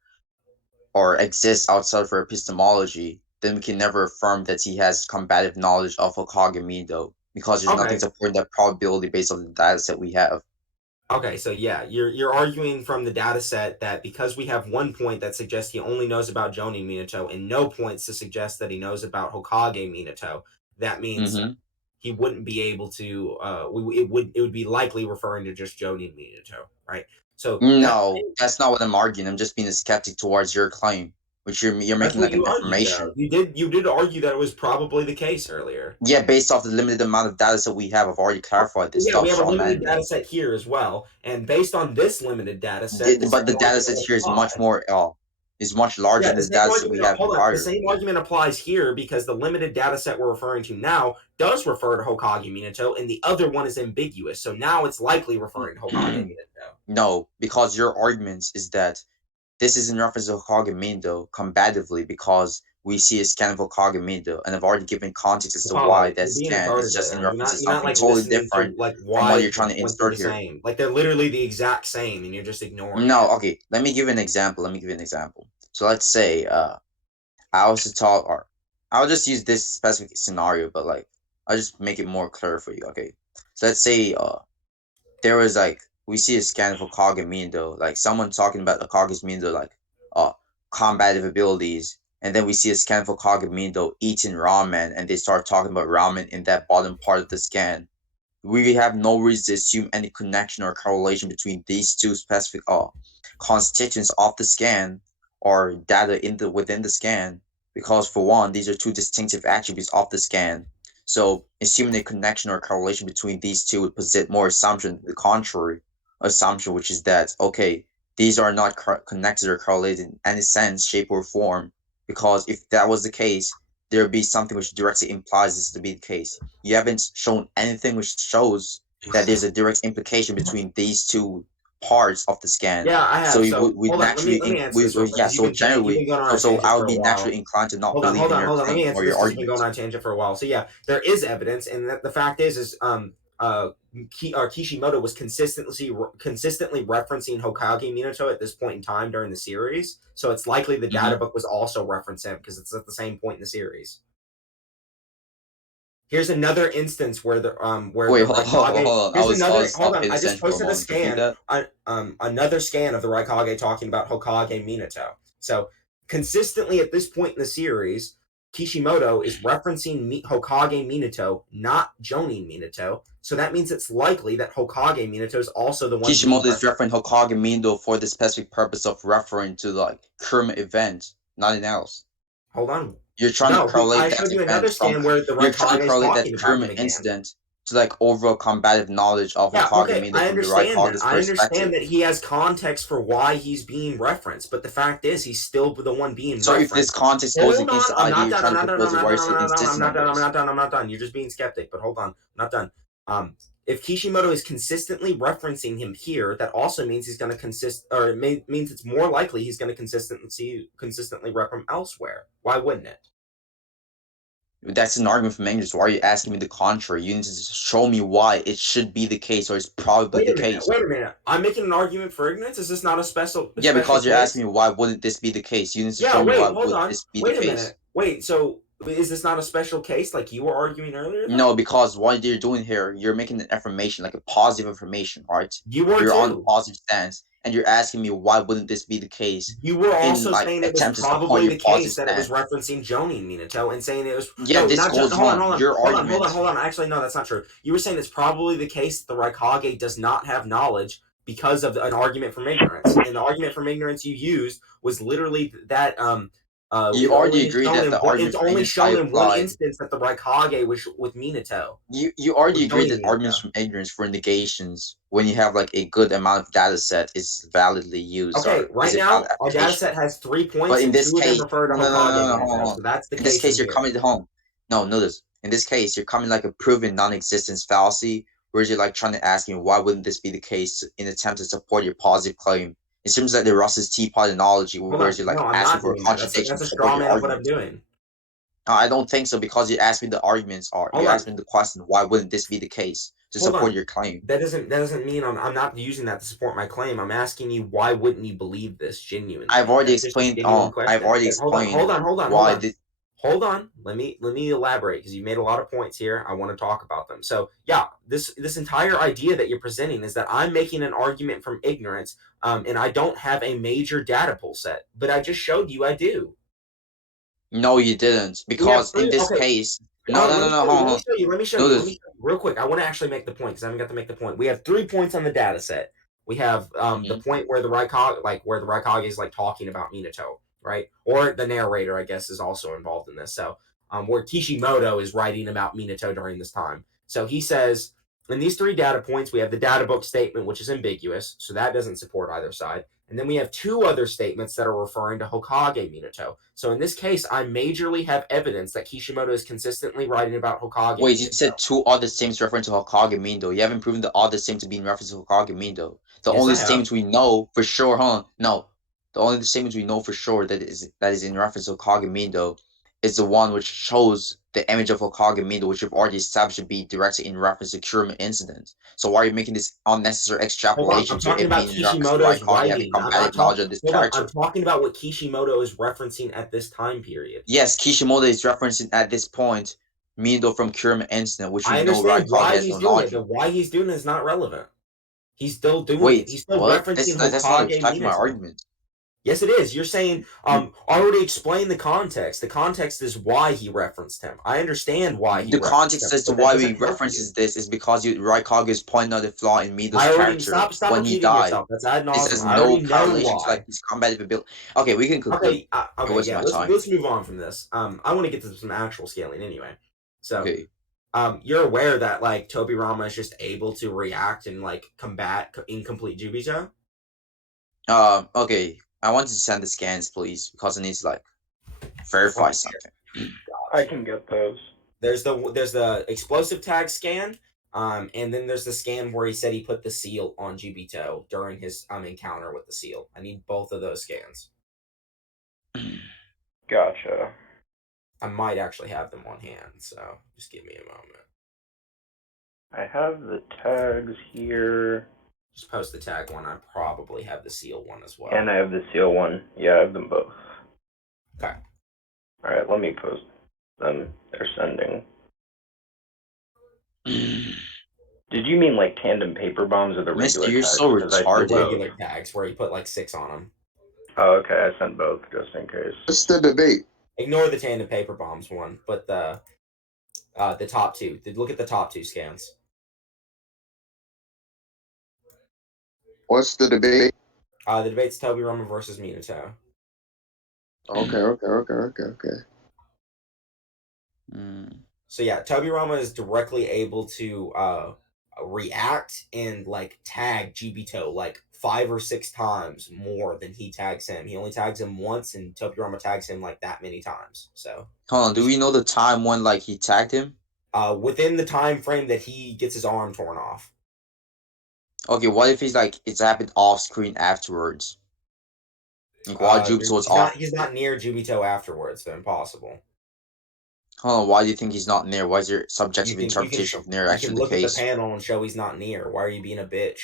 exist outside of our epistemology, then we can never affirm that he has combative knowledge of Hokage Mito, because there's nothing Okay. supporting that probability based on the data set we have. Okay, so yeah, you're arguing from the data set that because we have one point that suggests he only knows about Jonin Minato and no points to suggest that he knows about Hokage Minato, that means Mm-hmm. he wouldn't be able to. It would be likely referring to just Jonin Minato, right? So No, that's not what I'm arguing. I'm just being a skeptic towards your claim, which you're that's making what like an you argued though. affirmation. You did argue that it was probably the case earlier. Yeah, based off the limited amount of data that we have, I've already clarified this Yeah, we stuff, have a Sean limited Man. data set here as well, and based on this limited data set, this But the data argument set will here is apply. much more. is much larger Yeah, than the data set we have hold on. prior. The same argument applies here because the limited data set we're referring to now does refer to Hokage Minato, and the other one is ambiguous. So now it's likely referring to Hokage Minato. No, because your argument is that this is in reference to Hokage Minato combatively because we see a scan of Hokage Minato, and I've already given context as to why that You're being scan is retarded just right in now. reference to You're not something like totally listening to different like from what why you're trying to points are insert the here. same. Like they're literally the exact same, and you're just ignoring No, it. okay. Let me give you an example. So let's say I was to talk, or I'll just use this specific scenario, but like I'll just make it more clear for you. Okay, so let's say there was like we see a scan for Hokage Minato, like someone talking about Hokage Minato like uh combative abilities, and then we see a scan for Hokage Minato eating ramen, and they start talking about ramen in that bottom part of the scan. We have no reason to assume any connection or correlation between these two specific constituents of the scan or data within the scan, because for one, these are two distinctive attributes of the scan. So assuming a connection or correlation between these two would posit more assumption to the contrary assumption, which is that okay, these are not connected or correlated in any sense, shape, or form. Because if that was the case, there would be something which directly implies this to be the case. You haven't shown anything which shows that there's a direct implication between these two parts of the scan. Yeah, I So have. you So would hold on. naturally, Let me answer this real quick because so you've generally, been going on a so tangent I for would a be naturally while. inclined to not Hold on, believe hold in on, your hold on. Let me claim answer or this your because you've been argument. going on a tangent for a while. So yeah, there is evidence, and the fact is Kishimoto was consistently referencing Hokage Minato at this point in time during the series. So it's likely the data book was also referencing him because it's at the same point in the series. Here's another instance where the Wait, Raikage. hold on. Here's another. I'll Hold on. pay I just attention for a posted a moment. Repeat scan. that. Another scan of the Raikage talking about Hokage Minato. So consistently at this point in the series, Kishimoto is referencing Hokage Minato, not Jonin Minato. So that means it's likely that Hokage Minato is also the one being Kishimoto is referring Hokage Minato for the specific purpose of referring to like current event, nothing else. Hold on. You're trying to No, correlate I that showed you event another from scan where the you're trying to Raikage is correlate that talking about him current again. incident to like overall combative knowledge of Yeah, Hokage okay, Minato I from the understand that. Raikage's I perspective. understand that he has context for why he's being referenced, but the fact is, he's still the one being So if this referenced. context goes Hold on, against the I'm idea not you're done. trying I'm to not done. I'm propose, not why are you done. I'm still not done. I'm insisting not on done. I'm this? not done. I'm not done. You're just being skeptic. But hold on, I'm not done. If Kishimoto is consistently referencing him here, that also means he's going to means it's more likely he's going to consistently rep him elsewhere. Why wouldn't it? That's an argument from English. Why are you asking me the contrary? You need to show me why it should be the case, or it's probably the case. Wait a minute. I'm making an argument for ignorance. Is this not a special? Yeah, because you're case? asking me why wouldn't this be the case? You need to Yeah, show me why hold would on. this be the Wait a case. minute. Wait, so is this not a special case like you were arguing earlier? Then? No, because what you're doing here, you're making an affirmation, like a positive affirmation, right? You were You're on the too. positive stance, and you're asking me why wouldn't this be the case? You were In also like saying it was attempt to support probably your the positive case that it was stance. referencing Jonin Minato and saying it was Yeah, this goes hold on. on, Your hold on, argument. hold on. Actually, no, that's not true. You were saying it's probably the case that the Raikage does not have knowledge because of an argument from ignorance. And the argument from ignorance you used was literally that You already agreed that the it's argument from only ignorance I shown in one applied. instance that the Raikage was with Minato. You already With agreed Jonin that arguments Minato. from ignorance for negations, when you have like a good amount of data set, is validly used. Okay, Or right is a valid now our data application. set has 3 points But in and this 2 of them case, refer to no, Hokage hold Minato. on. So that's the In this case in case, you're here. coming to home. No, notice. In this case, you're coming like a proven non-existence fallacy, where you're like trying to ask me why wouldn't this be the case in attempt to support your positive claim. It seems like the Russ's teapot analogy, Hold where on. you're No, like I'm asking not for a doing that. contradiction That's to a support straw your man of what I'm argument. doing. No, I don't think so, because you asked me the arguments are. Hold You on. asked me the question, why wouldn't this be the case to Hold support on. your claim? That doesn't mean I'm not using that to support my claim. I'm asking you why wouldn't you believe this genuinely? I've already That's just a explained. genuine I've question. already But explained hold why on. this. Hold on. Let me elaborate because you made a lot of points here. I want to talk about them. So yeah, this entire idea that you're presenting is that I'm making an argument from ignorance, and I don't have a major data pool set, but I just showed you I do. No, you didn't, because in this case, no, hold on. Let me show you real quick. I want to actually make the point because I haven't got to make the point. We have 3 points on the data set. We have the point where the Raikage is like talking about Minato, right? Or the narrator, I guess, is also involved in this. So where Kishimoto is writing about Minato during this time. So he says, in these 3 data points, we have the data book statement, which is ambiguous, so that doesn't support either side. And then we have two other statements that are referring to Hokage Minato. So in this case, I majorly have evidence that Kishimoto is consistently writing about Hokage Wait, Minato. you said two other statements referring to Hokage Mindo. You haven't proven the other statement to be in reference to Hokage Mindo. The Yes, only I have. statements we know for sure, no. The only statements we know for sure that is in reference to Hokage Mindo is the one which shows the image of Hokage Mindo, which you've already established to be directly in reference to Kurama incident. So why are you making this unnecessary Hold on, extrapolation I'm to talking it about being in reference to the Kishimoto's Raikage having writing. I'm not combative knowledge of this Hold on, I'm character? talking about what Kishimoto is referencing at this time period. Yes, Kishimoto is referencing at this point Mindo from Kurama incident, which I we know understand Raikage why has he's no doing knowledge it, of. but why he's doing it is not relevant. He's still doing it. Wait, He's still what? referencing That's not Hokage extracting my Minato. argument. Yes, it is. You're saying, already explained the context. The context is why he referenced him. I understand why he The referenced context him, as to but that why we doesn't help you. references this is because Raikage is pointing out the flaw in Mido's I already character stop when he repeating died. yourself. That's ad This nauseum. has I no already know correlation to why. like his combative ability. Okay, we can conclude. Okay, What's yeah. my Let's time? move on from this. I want to get to some actual scaling anyway. So, Okay. You're aware that like Tobirama is just able to react and like combat incomplete Jubito? Okay. I want to send the scans, please, because I need to like verify something. I can get those. There's the explosive tag scan, and then there's the scan where he said he put the seal on Jubito during his encounter with the seal. I need both of those scans. Gotcha. I might actually have them on hand, so just give me a moment. I have the tags here. Just post the tag one. I probably have the seal one as well. And I have the seal one. Yeah, I have them both. Okay. Alright, let me post them. They're sending. Did you mean like tandem paper bombs or the Mister, regular you're tags? so 'Cause I The sent retarded. both. regular tags where he put like 6 on them. Oh, okay. I sent both just in case. What's the debate? Ignore the tandem paper bombs one, but the top two. Look at the top two scans. What's the debate? The debate's Tobirama versus Minato. Okay. So yeah, Tobirama is directly able to react and like tag Jubito like 5 or 6 times more than he tags him. He only tags him once, and Tobirama tags him like that many times. So Hold on, do we know the time when like he tagged him? within the time frame that he gets his arm torn off. Okay, what if he's like it's happened off screen afterwards? Like while Jubito was off. He's not near Jubito afterwards, so impossible. Hold on, why do you think he's not near? Why is your You subjective can interpretation of near you actually can the look at the case? panel and show he's not near. Why are you being a bitch?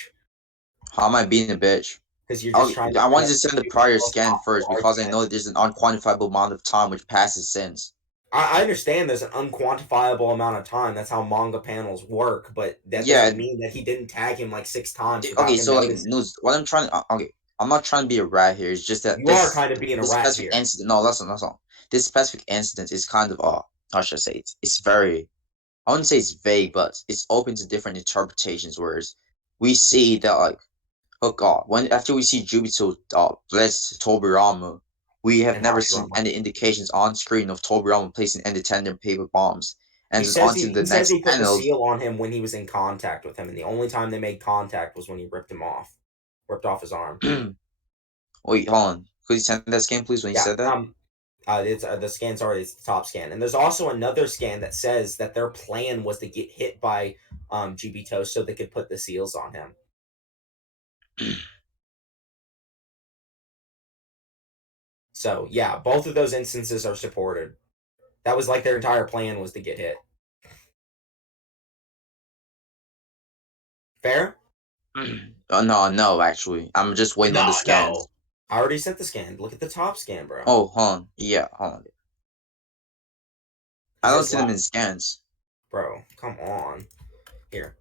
How am I being a bitch? Because you're just trying to I bring wanted up to the send the stupidest prior most scan possible first because I argument. know that there's an unquantifiable amount of time which passes since. I understand there's an unquantifiable amount of time. That's how manga panels work, but that Yeah. doesn't mean that he didn't tag him like 6 times without Okay, him so like noticing. news. What I'm trying. Okay, I'm not trying to be a rat here. It's just that You are kind of being a this rat specific here. incident. No, that's not. This specific incident is kind of how should I say it? It's very. I wouldn't say it's vague, but it's open to different interpretations. Whereas we see that like, oh god, when after we see Jubito bless Tobirama, we have And never seen Hashirama. any indications on screen of Tobirama placing any tandem paper bombs. And He then says onto the he says next he put the panel. seal on him when he was in contact with him, and the only time they made contact was when he ripped off his arm. Wait, hold on. Could you send that scan, please, when you said that? It's the scan's already it's the top scan, and there's also another scan that says that their plan was to get hit by Jubito so they could put the seals on him. So yeah, both of those instances are supported. That was like their entire plan was to get hit. Fair? No, actually. I'm just waiting on the scans. No. I already sent the scan. Look at the top scan, bro. Oh, hold on. Yeah, hold on. I don't see them in scans. Bro, come on. Here.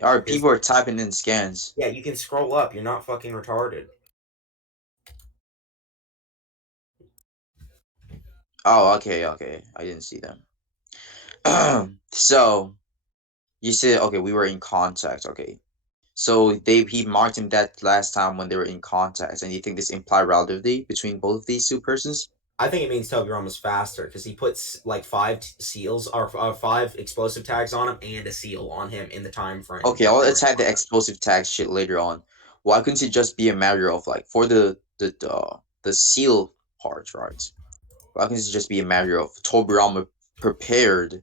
Alright, people are typing in scans. Yeah, you can scroll up. You're not fucking retarded. Oh, okay. I didn't see them. So, you said, okay, we were in contact, okay. So, he marked him that last time when they were in contact, and you think this implied relativity between both of these two persons? I think it means Tobirama's faster because he puts like 5 seals or 5 explosive tags on him and a seal on him in the time frame. Okay, let's have the explosive tag shit later on. why couldn't it just be a matter of like for the seal part, right? Why couldn't it just be a matter of Tobirama prepared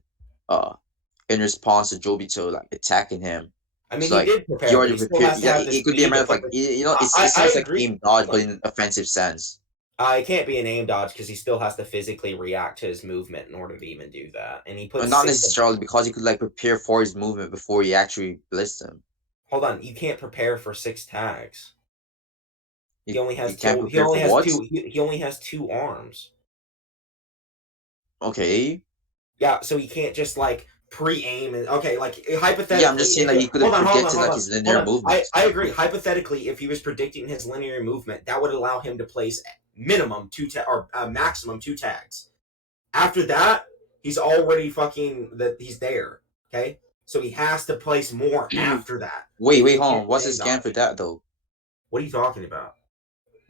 in response to Jobito like attacking him? I mean, So he like did he prepare, but already he still prepared. has to Yeah, have the it could be a speed matter to of like put. it I sounds like agree. aim dodge, but in an offensive sense. It can't be an aim dodge because he still has to physically react to his movement in order to even do that. And he But puts not 6. necessarily because he could like prepare for his movement before he actually blitzed him. Hold on, you can't prepare for 6 tags. He only has You can't two. He prepare only for has what? two. He only has 2 arms. Okay. Yeah, so he can't just like pre-aim and okay, like hypothetically. Yeah, I'm just saying that he could have predicted like his linear movements. I agree. Hypothetically, if he was predicting his linear movement, that would allow him to place minimum 2 or maximum 2 tags. After that, he's already fucking that he's there. Okay, so he has to place more after that. Wait, He hold can't on. What's aim the scan dodge. for that though? What are you talking about?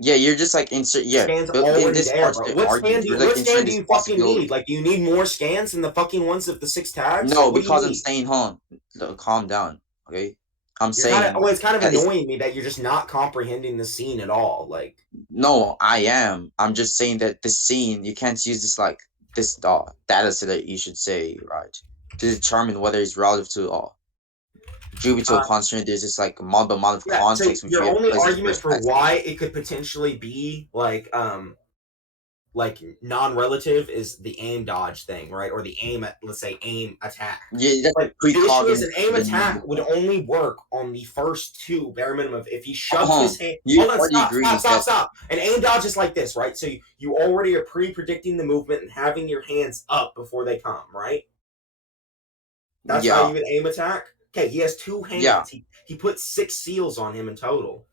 Yeah, you're just like insert. The Yeah, scan's but in already this there, part of bro. the argument, you're like What scan inserting do this you fucking need? possibility. Like, you need more scans than the fucking ones of the 6 tags? No, Like, what do you because I'm need? saying, hold on, calm down, okay? I'm You're kind of. saying Oh, it's kind of that is annoying me that you're just not comprehending the scene at all. Like, no, I am. I'm just saying that this scene you can't use this like this data set that you should say right to determine whether it's relative to Jubito, considering there's this like multiple amount of yeah. So context which your we have only placed in argument for perspective. why it could potentially be like non-relative is the aim dodge thing, right? Or the aim at, let's say, aim attack. Yeah, that's But the issue is precognitive an aim linear attack would movement. only work on the first 2 bare minimum. If he shoved his hand, You hold on, already agreed that stop. An aim dodge is like this, right? So you already are pre-predicting the movement and having your hands up before they come, right? That's how yeah, you would aim attack. Okay, he has 2 hands. yeah. He put 6 seals on him in total.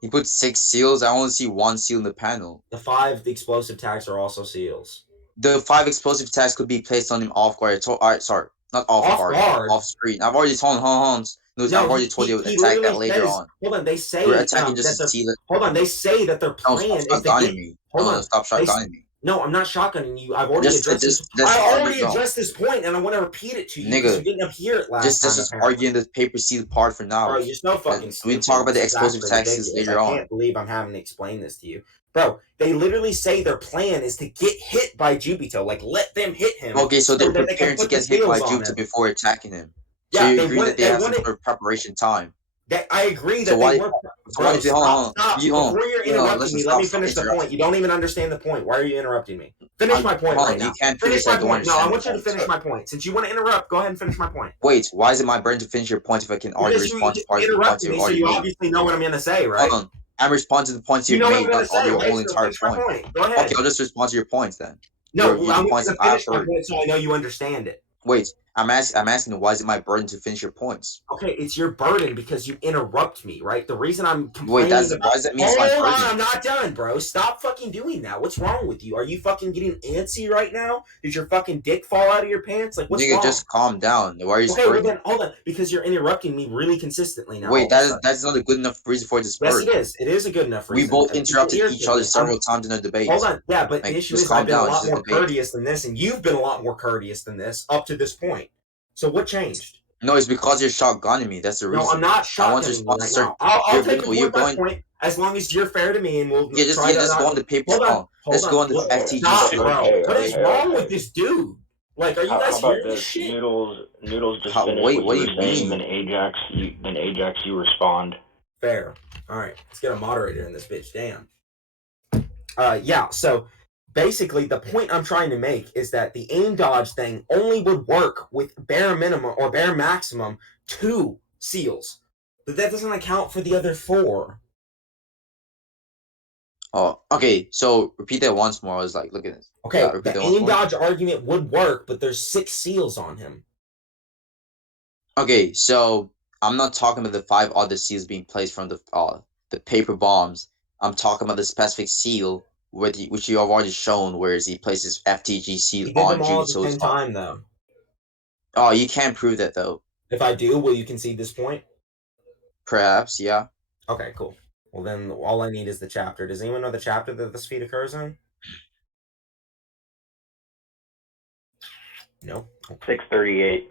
He put 6 seals. I only see 1 seal in the panel. The 5 explosive tags are also seals. The 5 explosive tags could be placed on him off guard. Alright, sorry, not off guard, off screen. I've already told no, I've already told you he attack that literally later says. on. Hold on, they say We're attacking just that to seal it. hold on, they say that their No, plan stop is to get. shotgunning me. Hold No, on, stop shotgunning me. No, I'm not shotgunning you. I've already addressed this. Just I argue, already addressed this point, and I want to repeat it to you because you nigga. didn't hear it last time. Just arguing the paper seal part for now. Bro, you're so fucking And we stupid. talk about the This is explosive actually tags ridiculous. later I on. can't believe I'm having to explain this to you. Bro, they literally say their plan is to get hit by Jubito. Like, let them hit him. Okay, so they're that they preparing can to put the get hit by seals on Jupiter him. before attacking him. So Yeah, you agree that they have some sort of preparation time. That I agree So that why? they were. So Bro, why? stop. Before you're interrupting Listen, me, let me finish the point. You don't even understand the point. Why are you interrupting me? Finish my point right now. You can't Finish finish. my I don't point. No, I understand the want you to point. finish my point. Since you want to interrupt, go ahead and finish my point. Wait, why is it my burden to finish your point if I can argue Because you response to parts of the points interrupted you've me, so already you made? obviously know what I'm going to say, right? Hold on. I'm responding to the points You you've know what I'm made, going not to say, your right? whole So entire finish my point. point. Go ahead. Okay, I'll just respond to your points then. No, You're I the want points you to that I've finish my heard. point so I know you understand it. Wait, I'm asking why is it my burden to finish your points? Okay, it's your burden because you interrupt me, right? The reason I'm Wait, complaining why about. does that mean it's my Hold burden? on, I'm not done, bro. Stop fucking doing that. What's wrong with you? Are you fucking getting antsy right now? Did your fucking dick fall out of your pants? Like, what's Nigga, wrong? just calm down. Why are you Okay, well spurting? then, hold on, because you're interrupting me really consistently now. Wait, that's not a good enough reason for this Yes, spurt. it is. It is a good enough reason. We both interrupted each other several times in a debate. Hold on, yeah, but Like, the issue just is calm I've been down. a It's lot just a more debate. courteous than this, and you've been a lot more courteous than this up to this point. So what changed? No, it's because you're shotgunning me. That's the reason. No, I'm not shotgunning you right now. I'll take your point by point as long as you're fair to me, and we'll try to. Just go on the paper. Let's go on the FTG. Stop, bro. Okay, What is wrong with this dude? Like, are you guys how about hearing this this? shit? Noodles just finish Wait, what what you do were you saying, mean? then Ajax, you respond. Fair. All right, let's get a moderator in this bitch. Damn. Yeah. So basically, the point I'm trying to make is that the aim dodge thing only would work with bare minimum or bare maximum 2 seals, but that doesn't account for the other 4. Oh, okay. So repeat that once more. I was like, look at this. Okay, Yeah, repeat the that once aim more. dodge argument would work, but there's 6 seals on him. Okay, so I'm not talking about the 5 other seals being placed from the paper bombs. I'm talking about the specific seal which you have already shown, whereas he places FTG seal He did on them all at the Jubito's same time, though. Oh, you can't prove that though. If I do, will you concede this point? Perhaps, yeah. Okay, cool. Well, then all I need is the chapter. Does anyone know the chapter that this feat occurs in? No. 638.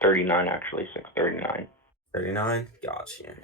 39 actually. 639. 39. Gotcha.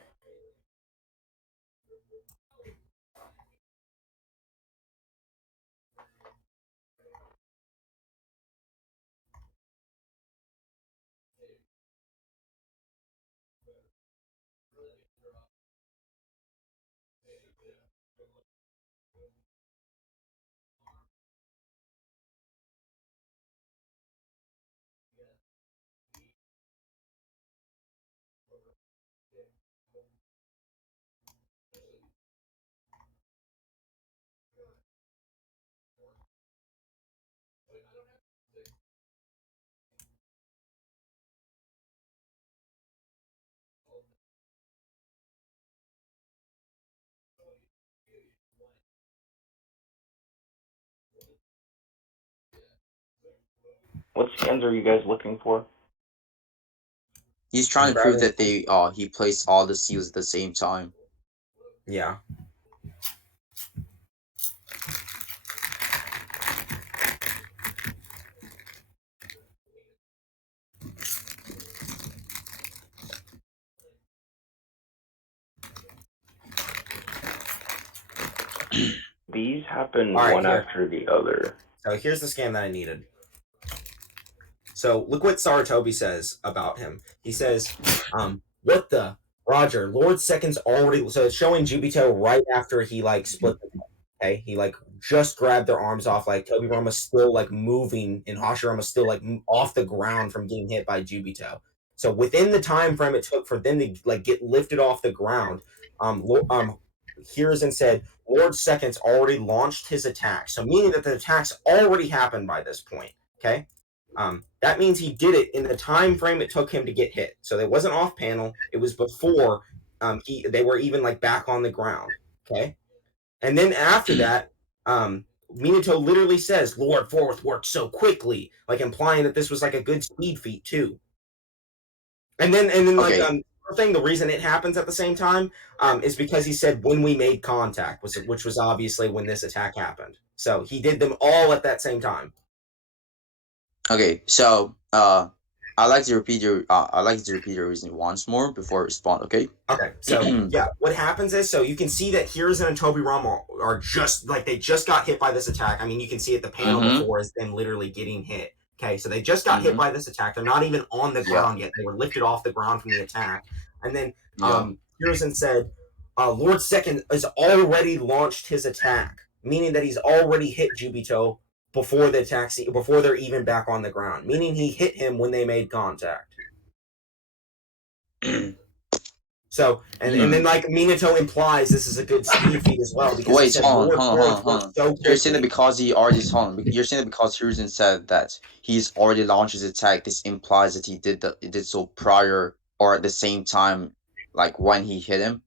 What scans are you guys looking for? He's trying to prove that he placed all the seals at the same time. Yeah. These happen All right, one here. after the other. So here's the scan that I needed. So look what Saratobi says about him. He says, what the Roger, Lord Second's already, so it's showing Jubito right after he like split them up. Okay. He like just grabbed their arms off, like Tobirama's still like moving and Hashirama's still like off the ground from getting hit by Jubito. So within the time frame it took for them to like get lifted off the ground, Hiruzen said Lord Second's already launched his attack. So meaning that the attacks already happened by this point. Okay. That means he did it in the time frame it took him to get hit. So it wasn't off panel. It was before they were even like back on the ground. Okay. And then after that, Minato literally says, Lord Fourth worked so quickly, like implying that this was like a good speed feat too. And then Okay. the reason it happens at the same time is because he said when we made contact, which was obviously when this attack happened. So he did them all at that same time. Okay, so I like to repeat your reasoning once more before I respond. Okay. Okay, so yeah, what happens is, so you can see that Hiruzen and Tobirama are just like they just got hit by this attack. I mean, you can see at the panel before is them literally getting hit. Okay, so they just got hit by this attack. They're not even on the ground yet. They were lifted off the ground from the attack, and then Hiruzen said, "Lord Second has already launched his attack," meaning that he's already hit Jubito before the attack, before they're even back on the ground. Meaning he hit him when they made contact. So and then like Minato implies this is a good speed feat as well because he said hold on. so You're saying that quickly. because he already you're saying that because Hiruzen said that he's already launched his attack, this implies that he did so prior or at the same time, like when he hit him.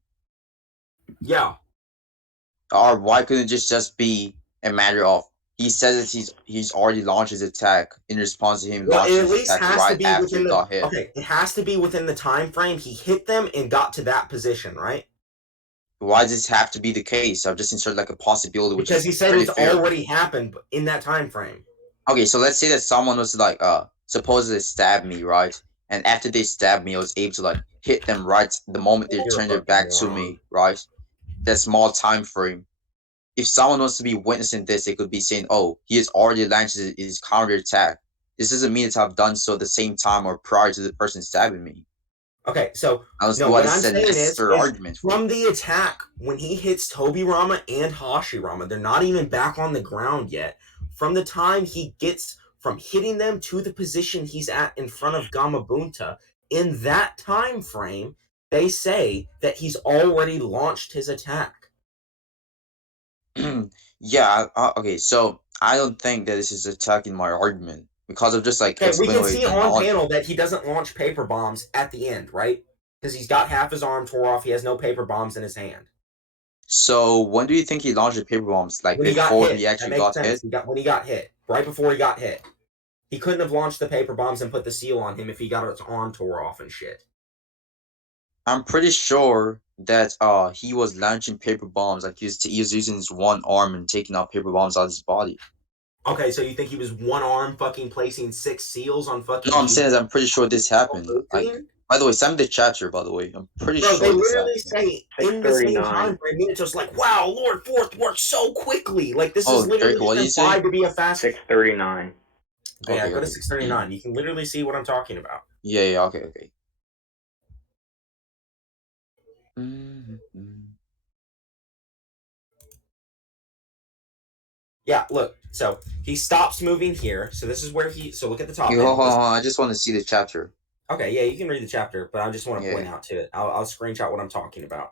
Yeah. Or why couldn't it just be a matter of he says that he's already launched his attack in response to him launching his attack right after he got hit. Okay, it has to be within the time frame he hit them and got to that position, right? Why does this have to be the case? I've just inserted like a possibility, which because is he said pretty it's fair. already happened in that time frame. Okay, so let's say that someone was like supposedly stabbed me, right? And after they stabbed me, I was able to like hit them right the moment they turned their back to me, right? That small time frame. If someone wants to be witnessing this, they could be saying, "Oh, he has already launched his counter attack. This doesn't mean to have done so at the same time or prior to the person stabbing me." Okay, so no, what I'm saying is argument from the attack when he hits Tobirama and Hashirama, they're not even back on the ground yet. From the time he gets from hitting them to the position he's at in front of Gamabunta, in that time frame, they say that he's already launched his attack. Yeah. Okay. So I don't think that this is attacking my argument because of just like we can see on technology. panel that he doesn't launch paper bombs at the end, right? Because he's got half his arm tore off. He has no paper bombs in his hand. So when do you think he launched the paper bombs? Like when before he actually got hit? When he got hit, right before he got hit. He couldn't have launched the paper bombs and put the seal on him if he got his arm tore off and shit. I'm pretty sure that he was launching paper bombs, like he was using his one arm and taking out paper bombs out of his body. Okay, so you think he was one arm fucking placing 6 seals on fucking... No, I'm saying is I'm pretty sure this happened. Like, by the way, send me the chapter, by the way. I'm pretty sure they literally say in the same time frame, Minato's like, wow, Lord Fourth worked so quickly. Like, this is literally implied to be a fast... 639. Yeah, go to 639. You can literally see what I'm talking about. Yeah, okay. Yeah, look. So he stops moving here. So this is where so look at the top. Hold on. I just want to see the chapter. Okay, yeah, you can read the chapter, but I just want to point out to it. I'll screenshot what I'm talking about.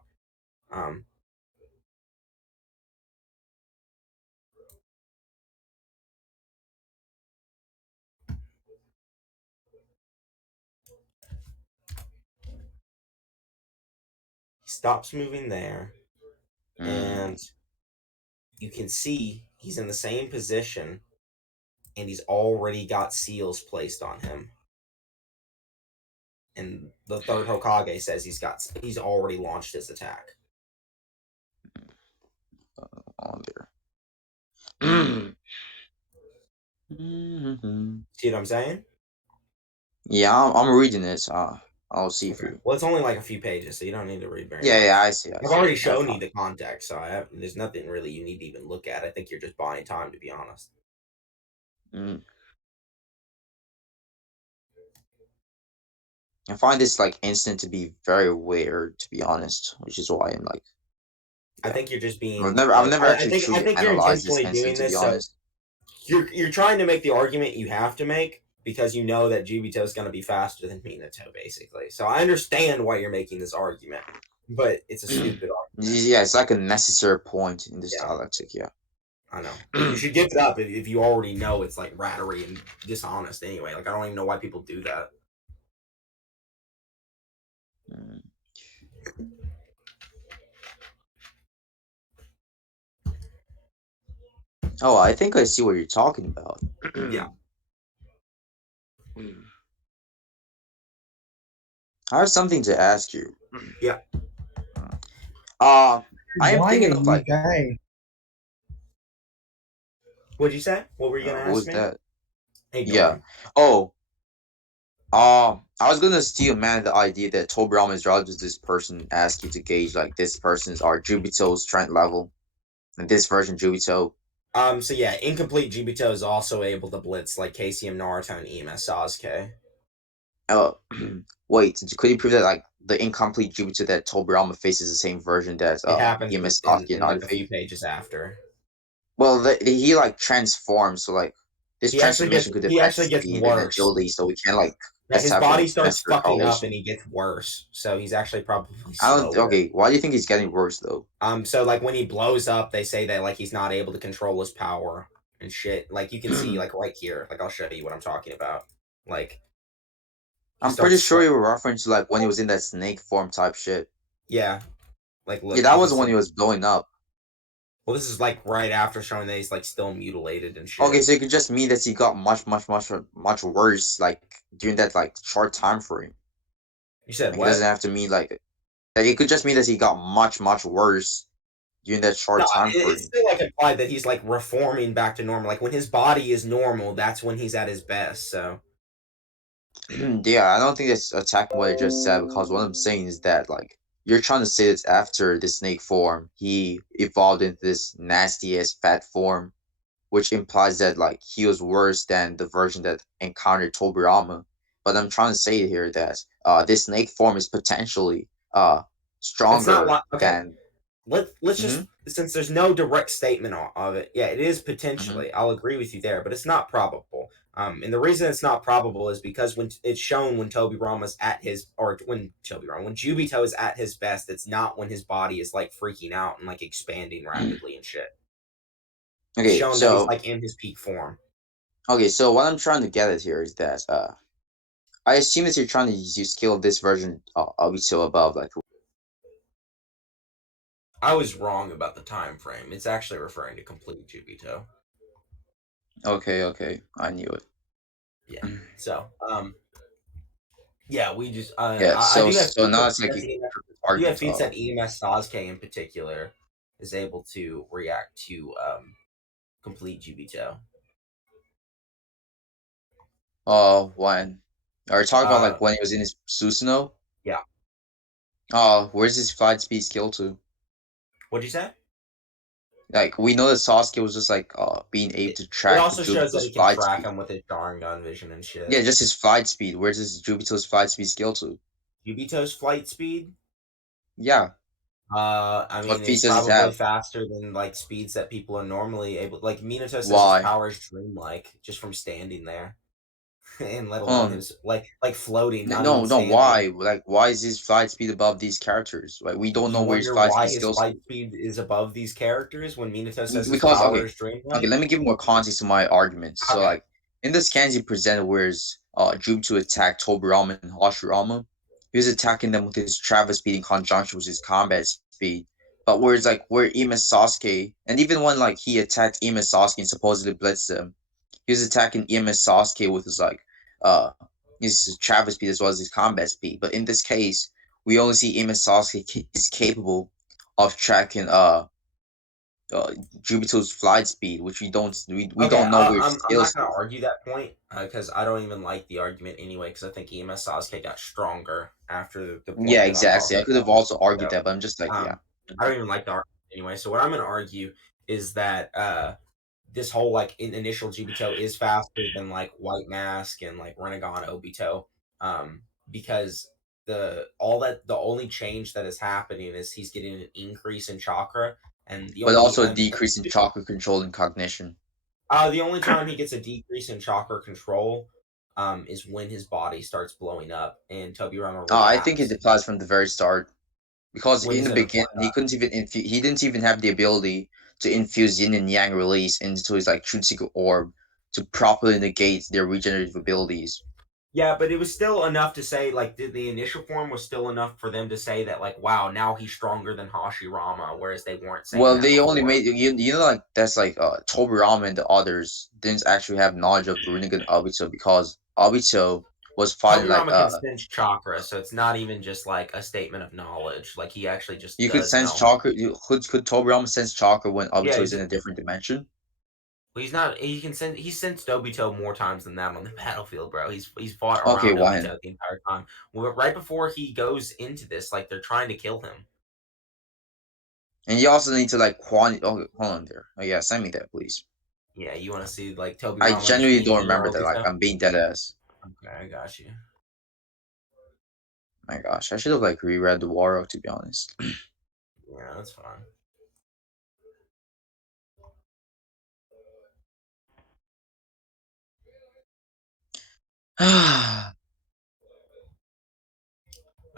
He stops moving there, and you can see he's in the same position and he's already got seals placed on him. And the third Hokage says he's already launched his attack. On there. See what I'm saying? Yeah, I'm reading this. I'll see if you. Well, it's only like a few pages, so you don't need to read very Yeah, much. yeah, I see. I've already shown you the context, so there's nothing really you need to even look at. I think you're just buying time, to be honest. I find this like instant to be very weird, to be honest, which is why I'm like. Yeah. I think you're just being. I've never actually truly analyzed this instant, to be honest. You're trying to make the argument you have to make because you know that Jubito is going to be faster than Minato, basically. So I understand why you're making this argument, but it's a stupid argument. Yeah, it's like a necessary point in this dialectic. Yeah, I know. You should give it up if you already know it's like rattery and dishonest anyway. Like I don't even know why people do that. Oh, I think I see what you're talking about. Yeah. I have something to ask you. Yeah. I am thinking of like. What'd you say? What were you gonna ask me? What was that? Hey, yeah. Oh. I was gonna steal the idea that Tobirama is rather this person ask you to gauge like this person's or Jubito's strength level, and this version Jubito. So yeah, incomplete Jubito is also able to blitz like KCM Naruto and EMS Sasuke. Oh, wait, could you prove that like the incomplete Jubito that Tobirama faces the same version that it happens EMS Sasuke in like a few pages after? Well, he like transforms, so like this transformation could affect speed and agility, so we can't like. Yeah, his body starts fucking up and he gets worse. So he's actually probably slower. Okay, why do you think he's getting worse though? So like when he blows up, they say that like he's not able to control his power and shit. Like you can see like right here. Like I'll show you what I'm talking about. Like I'm pretty sure you were referring to like when he was in that snake form type shit. Yeah. Like look, yeah, that was when he was blowing up. Well, this is like right after showing that he's like still mutilated and shit. Okay, so it could just mean that he got much worse like during that like short time frame. You said like, what? It doesn't have to mean like it could just mean that he got much worse during that short time frame. It's still like implied that he's like reforming back to normal. Like when his body is normal, that's when he's at his best. So yeah, I don't think that's attacking what I just said, because what I'm saying is that like you're trying to say that after the snake form, he evolved into this nasty ass fat form, which implies that like he was worse than the version that encountered Tobirama. But I'm trying to say here that this snake form is potentially stronger than. Let's just, since there's no direct statement of it, yeah, it is potentially. I'll agree with you there, but it's not probable. And the reason it's not probable is because when it's shown when Tobirama's at his, or when Jubito is at his best, it's not when his body is like freaking out and like expanding rapidly and shit. Okay, it's shown that he's like in his peak form. Okay, so what I'm trying to get at here is that I assume that you're trying to use skill of this version Obito above like. I was wrong about the time frame. It's actually referring to complete Jubito. Okay, I knew it. Yeah. So, yeah, we just yeah. So now it's like you have feats that EMS Sasuke in particular is able to react to complete Jubito. When? Are you talking about like when he was in his Susanoo? Yeah. Where's his flight speed skill to? What'd you say? Like we know that Sasuke was just like being able to track. It also shows that he can track him with his Sharingan vision and shit. Yeah, just his flight speed. Where's his Jubito's flight speed skill to? Jubito's flight speed? Yeah. I mean, it's probably faster than like speeds that people are normally able. Like Minato says, his power is dreamlike just from standing there, and let alone his like floating. No. Why? Like, why is his flight speed above these characters? Like, we don't know where his flight speed skills. Why his flight speed is above these characters when Minato says his power is dreamlike? Okay, let me give more context to my argument. Okay. So, like, in the scans he presented, whereas Jubito attacked Tobirama and Hashirama, he was attacking them with his travel speed in conjunction with his combat speed. But whereas like where EMS Sasuke, and even when like he attacked EMS Sasuke and supposedly blitzed them, he was attacking EMS Sasuke with his travel speed as well as his combat speed. But in this case, we only see EMS Sasuke is capable of tracking Jubito's flight speed, which we Okay, don't know where his I'm not skills gonna is. argue that point because I don't even like the argument anyway. Because I think EMS Sasuke got stronger after the Yeah, point that I'm exactly. talking I could have about. also argued So, that, but I'm just like, yeah. I don't even like the argument anyway. So what I'm gonna argue is that this whole like initial Jubito is faster than like White Mask and like Renegon Obito, because the only change that is happening is he's getting an increase in chakra, and But also a decrease in chakra control and cognition. the only time he gets a decrease in chakra control is when his body starts blowing up, and Tobirama I think it reacts. applies from the very start. Because When in does the it apply? beginning, he didn't even have the ability to infuse yin and yang release into his like Jutsu orb to properly negate their regenerative abilities. Yeah, but it was still enough to say, like, the initial form was still enough for them to say that, like, wow, now he's stronger than Hashirama, whereas they weren't saying Well, that they only before. made you know like that's like Tobirama and the others didn't actually have knowledge of Rinnegan Obito because Obito was fighting like Tobirama can sense chakra, so it's not even just like a statement of knowledge. Like, he actually just you could does sense know. chakra. Could Tobirama sense chakra when Yeah, Obito is in a different dimension? he's not. He can sense. He's sensed Obito more times than that on the battlefield, bro. He's fought Okay, around why? Obito the entire time. Right before he goes into this, like they're trying to kill him. And you also need to like quanti. Oh, hold on there. Oh yeah, send me that, please. Yeah, you want to see like I Tobirama just genuinely don't re-killing remember that. Like, Obito? I'm being dead ass. Okay, I got you. My gosh, I should have like reread the Waro to be honest. Yeah, that's fine. I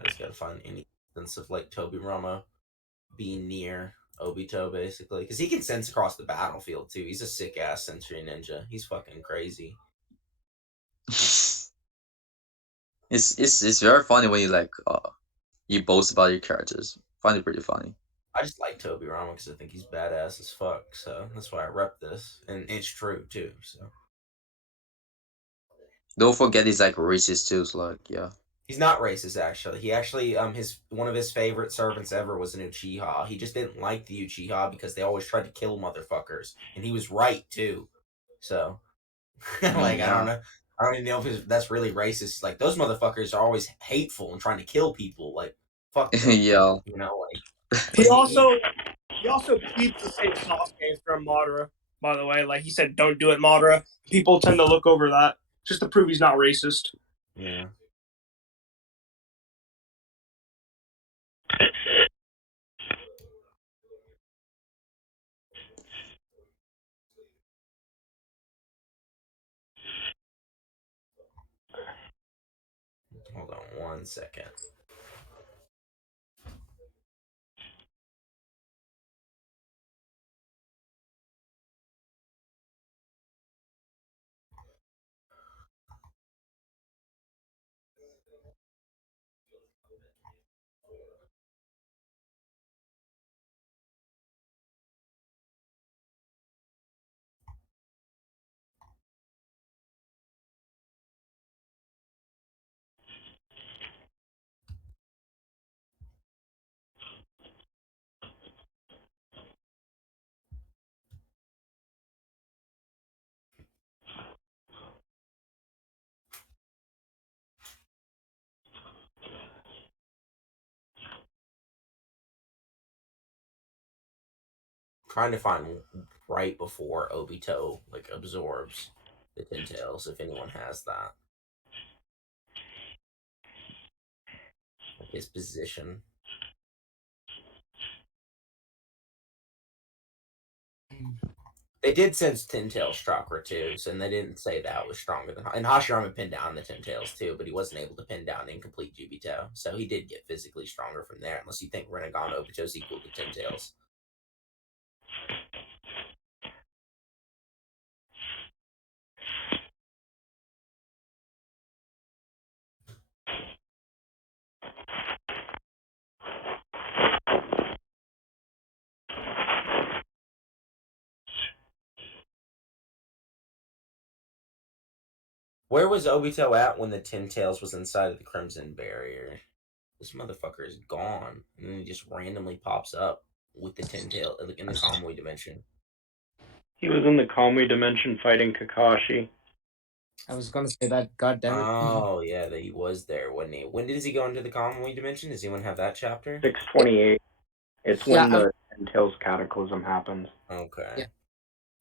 just gotta find any instance of like Tobirama being near Obito, basically, because he can sense across the battlefield too. He's a sick ass sensory ninja. He's fucking crazy. It's very funny when you boast about your characters. Find it pretty funny. I just like Tobirama because I think he's badass as fuck. So that's why I rep this, and it's true too. So Don't forget he's like racist too. So like, yeah. he's not racist actually. He actually his one of his favorite servants ever was an Uchiha. He just didn't like the Uchiha because they always tried to kill motherfuckers, and he was right too. So I mean, like yeah. I don't even know if that's really racist. Like those motherfuckers are always hateful and trying to kill people. Like fuck them. Yeah. You know, like He but also keeps the same Sasuke from Madara, by the way. Like he said, don't do it, Madara. People tend to look over that just to prove he's not racist. yeah. Hold on 1 second. Trying to find right before Obito like absorbs the Ten Tails, if anyone has that. Like his position. They did sense Ten Tails chakra too, so and they didn't say that was stronger than and Hashirama pinned down the Ten Tails too, but he wasn't able to pin down incomplete Jubito, so he did get physically stronger from there. Unless you think Renegon Obito's equal to Ten Tails. Where was Obito at when the Ten Tails was inside of the Crimson Barrier? This motherfucker is gone, and then he just randomly pops up with the Ten Tail in the Kamui dimension. He was in the Kamui dimension fighting Kakashi. I was gonna say that. God damn it. Oh yeah, that he was there, wasn't he? When does he go into the Kamui dimension? Does anyone have that chapter? 628. It's Yeah, when the Ten Tails Cataclysm happens. Okay. Yeah.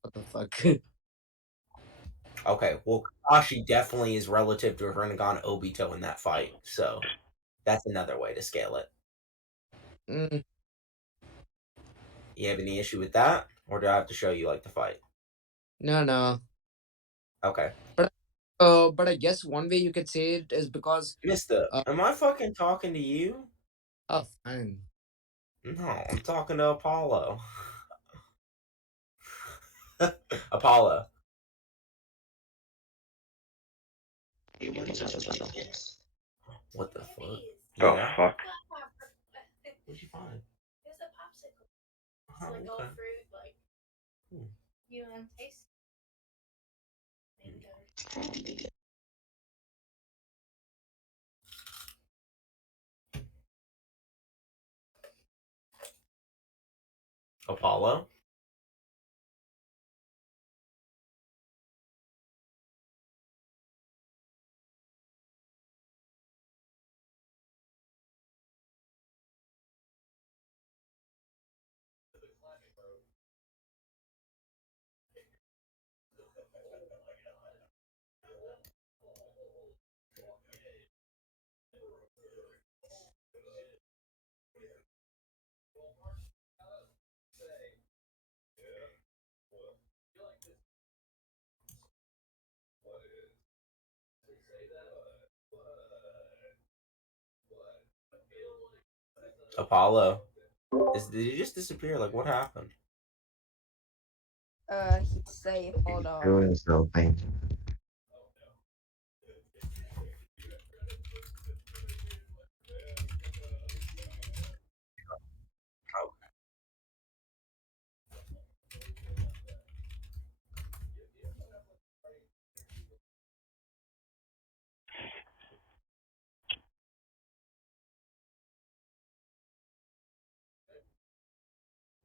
What the fuck? Okay. Well, Kakashi definitely is relative to Rinnegan Obito in that fight, so that's another way to scale it. Mm, You have any issue with that, or do I have to show you like the fight? no. Okay. But I guess one way you could say it is because Mister, uh am I fucking talking to you? oh fine. No, I'm talking to Apollo. Apollo. What the fuck? The Yeah. fuck? What'd you find? It's a popsicle. It's Oh, like all okay. fruit, like Hmm. you want to taste. Mango. Apollo. Apollo. Did he just disappear? Like, what happened? He's safe. Hold on. Doing something.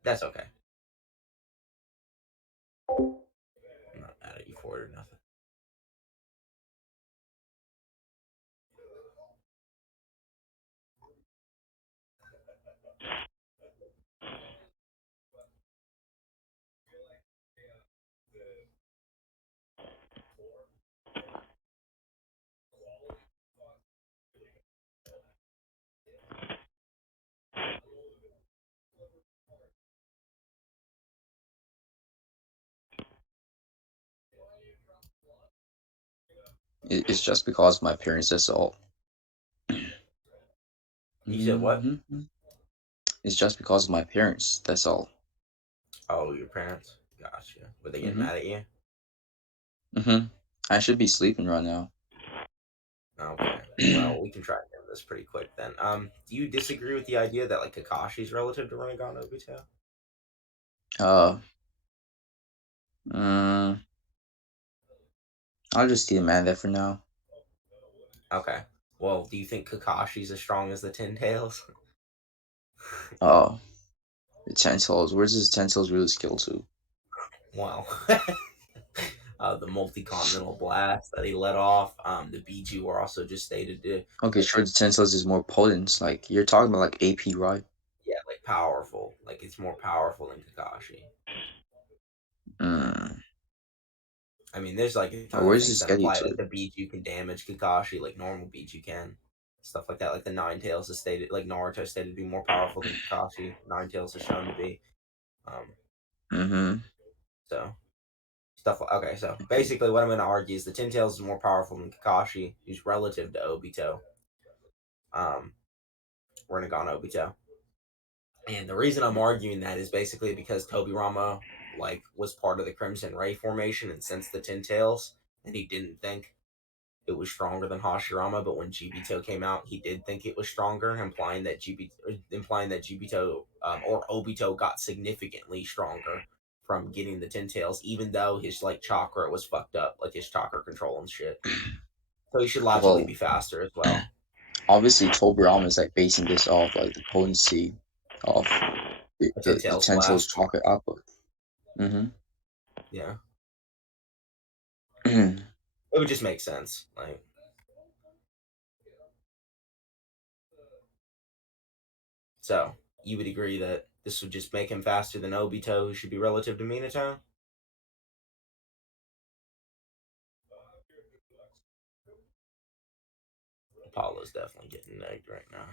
That's okay. I'm not mad at you for it or nothing. It's just because of my parents, that's all. You said what? It's just because of my parents, that's all. Oh, your parents? Gotcha. Were they getting Mhm. mad at you? I should be sleeping right now. Okay. Well, we can try and end this pretty quick then. Do you disagree with the idea that like Kakashi's relative to Rinnegan Obito? Uh, mm, I'll just leave that for now. Okay. Well, do you think Kakashi's as strong as the Ten Tails? Oh, the Tentacles. Where's his Tentacles really skill to? Well, the multi-continental blast that he let off. The Biju were also just stated to Okay, sure, the Tentacles is more potent. Like, you're talking about, like, AP, right? like powerful. Like it's more powerful than Kakashi. Mm. I mean, there's like a Or ton of where's things this that getting apply. Like to? the Biju can damage Kakashi, like normal Biju can. Stuff like that. Like the Nine Tails is stated, like Naruto stated to be more powerful than Kakashi. Nine Tails is shown to be. Mm-hmm. So stuff. Okay, so Okay. basically, what I'm going to argue is the Ten Tails is more powerful than Kakashi, who's relative to Obito. Rinnegan Obito. And the reason I'm arguing that is basically because Tobirama like was part of the Crimson Ray formation and sensed the Ten Tails, and he didn't think it was stronger than Hashirama. But when Gibito came out, he did think it was stronger, implying that Gibito or Obito got significantly stronger from getting the 10 tails, even though his like chakra was fucked up, like his chakra control and shit. So he should logically Well, be faster as well. obviously Tobirama is like basing this off like the potency of the, A 10 the tails Tenso's blast. chocolate output. Yeah. Mm-hmm. It would just make sense. Like, so you would agree that this would just make him faster than Obito, who should be relative to Minato? Apollo's definitely getting egged right now.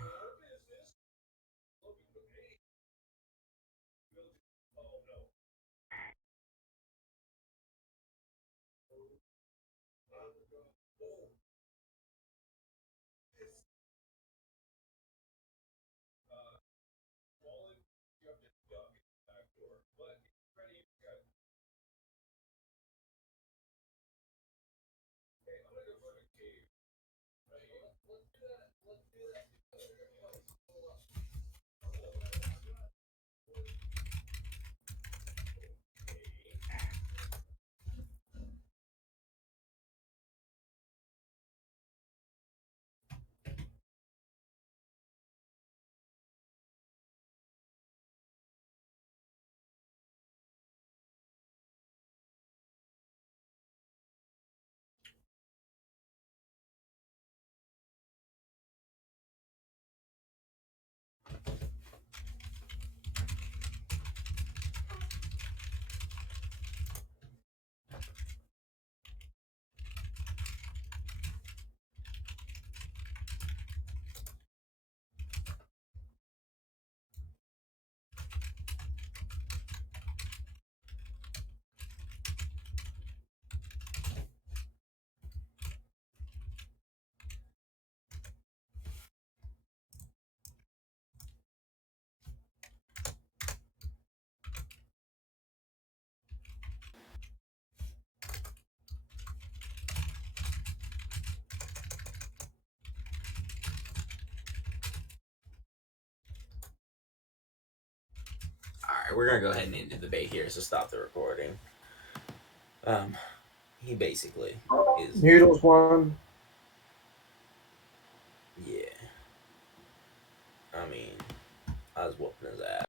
Alright, we're gonna go ahead and end the debate here, so stop the recording. He basically is. Noodles won. Yeah. I mean, I was whooping his ass.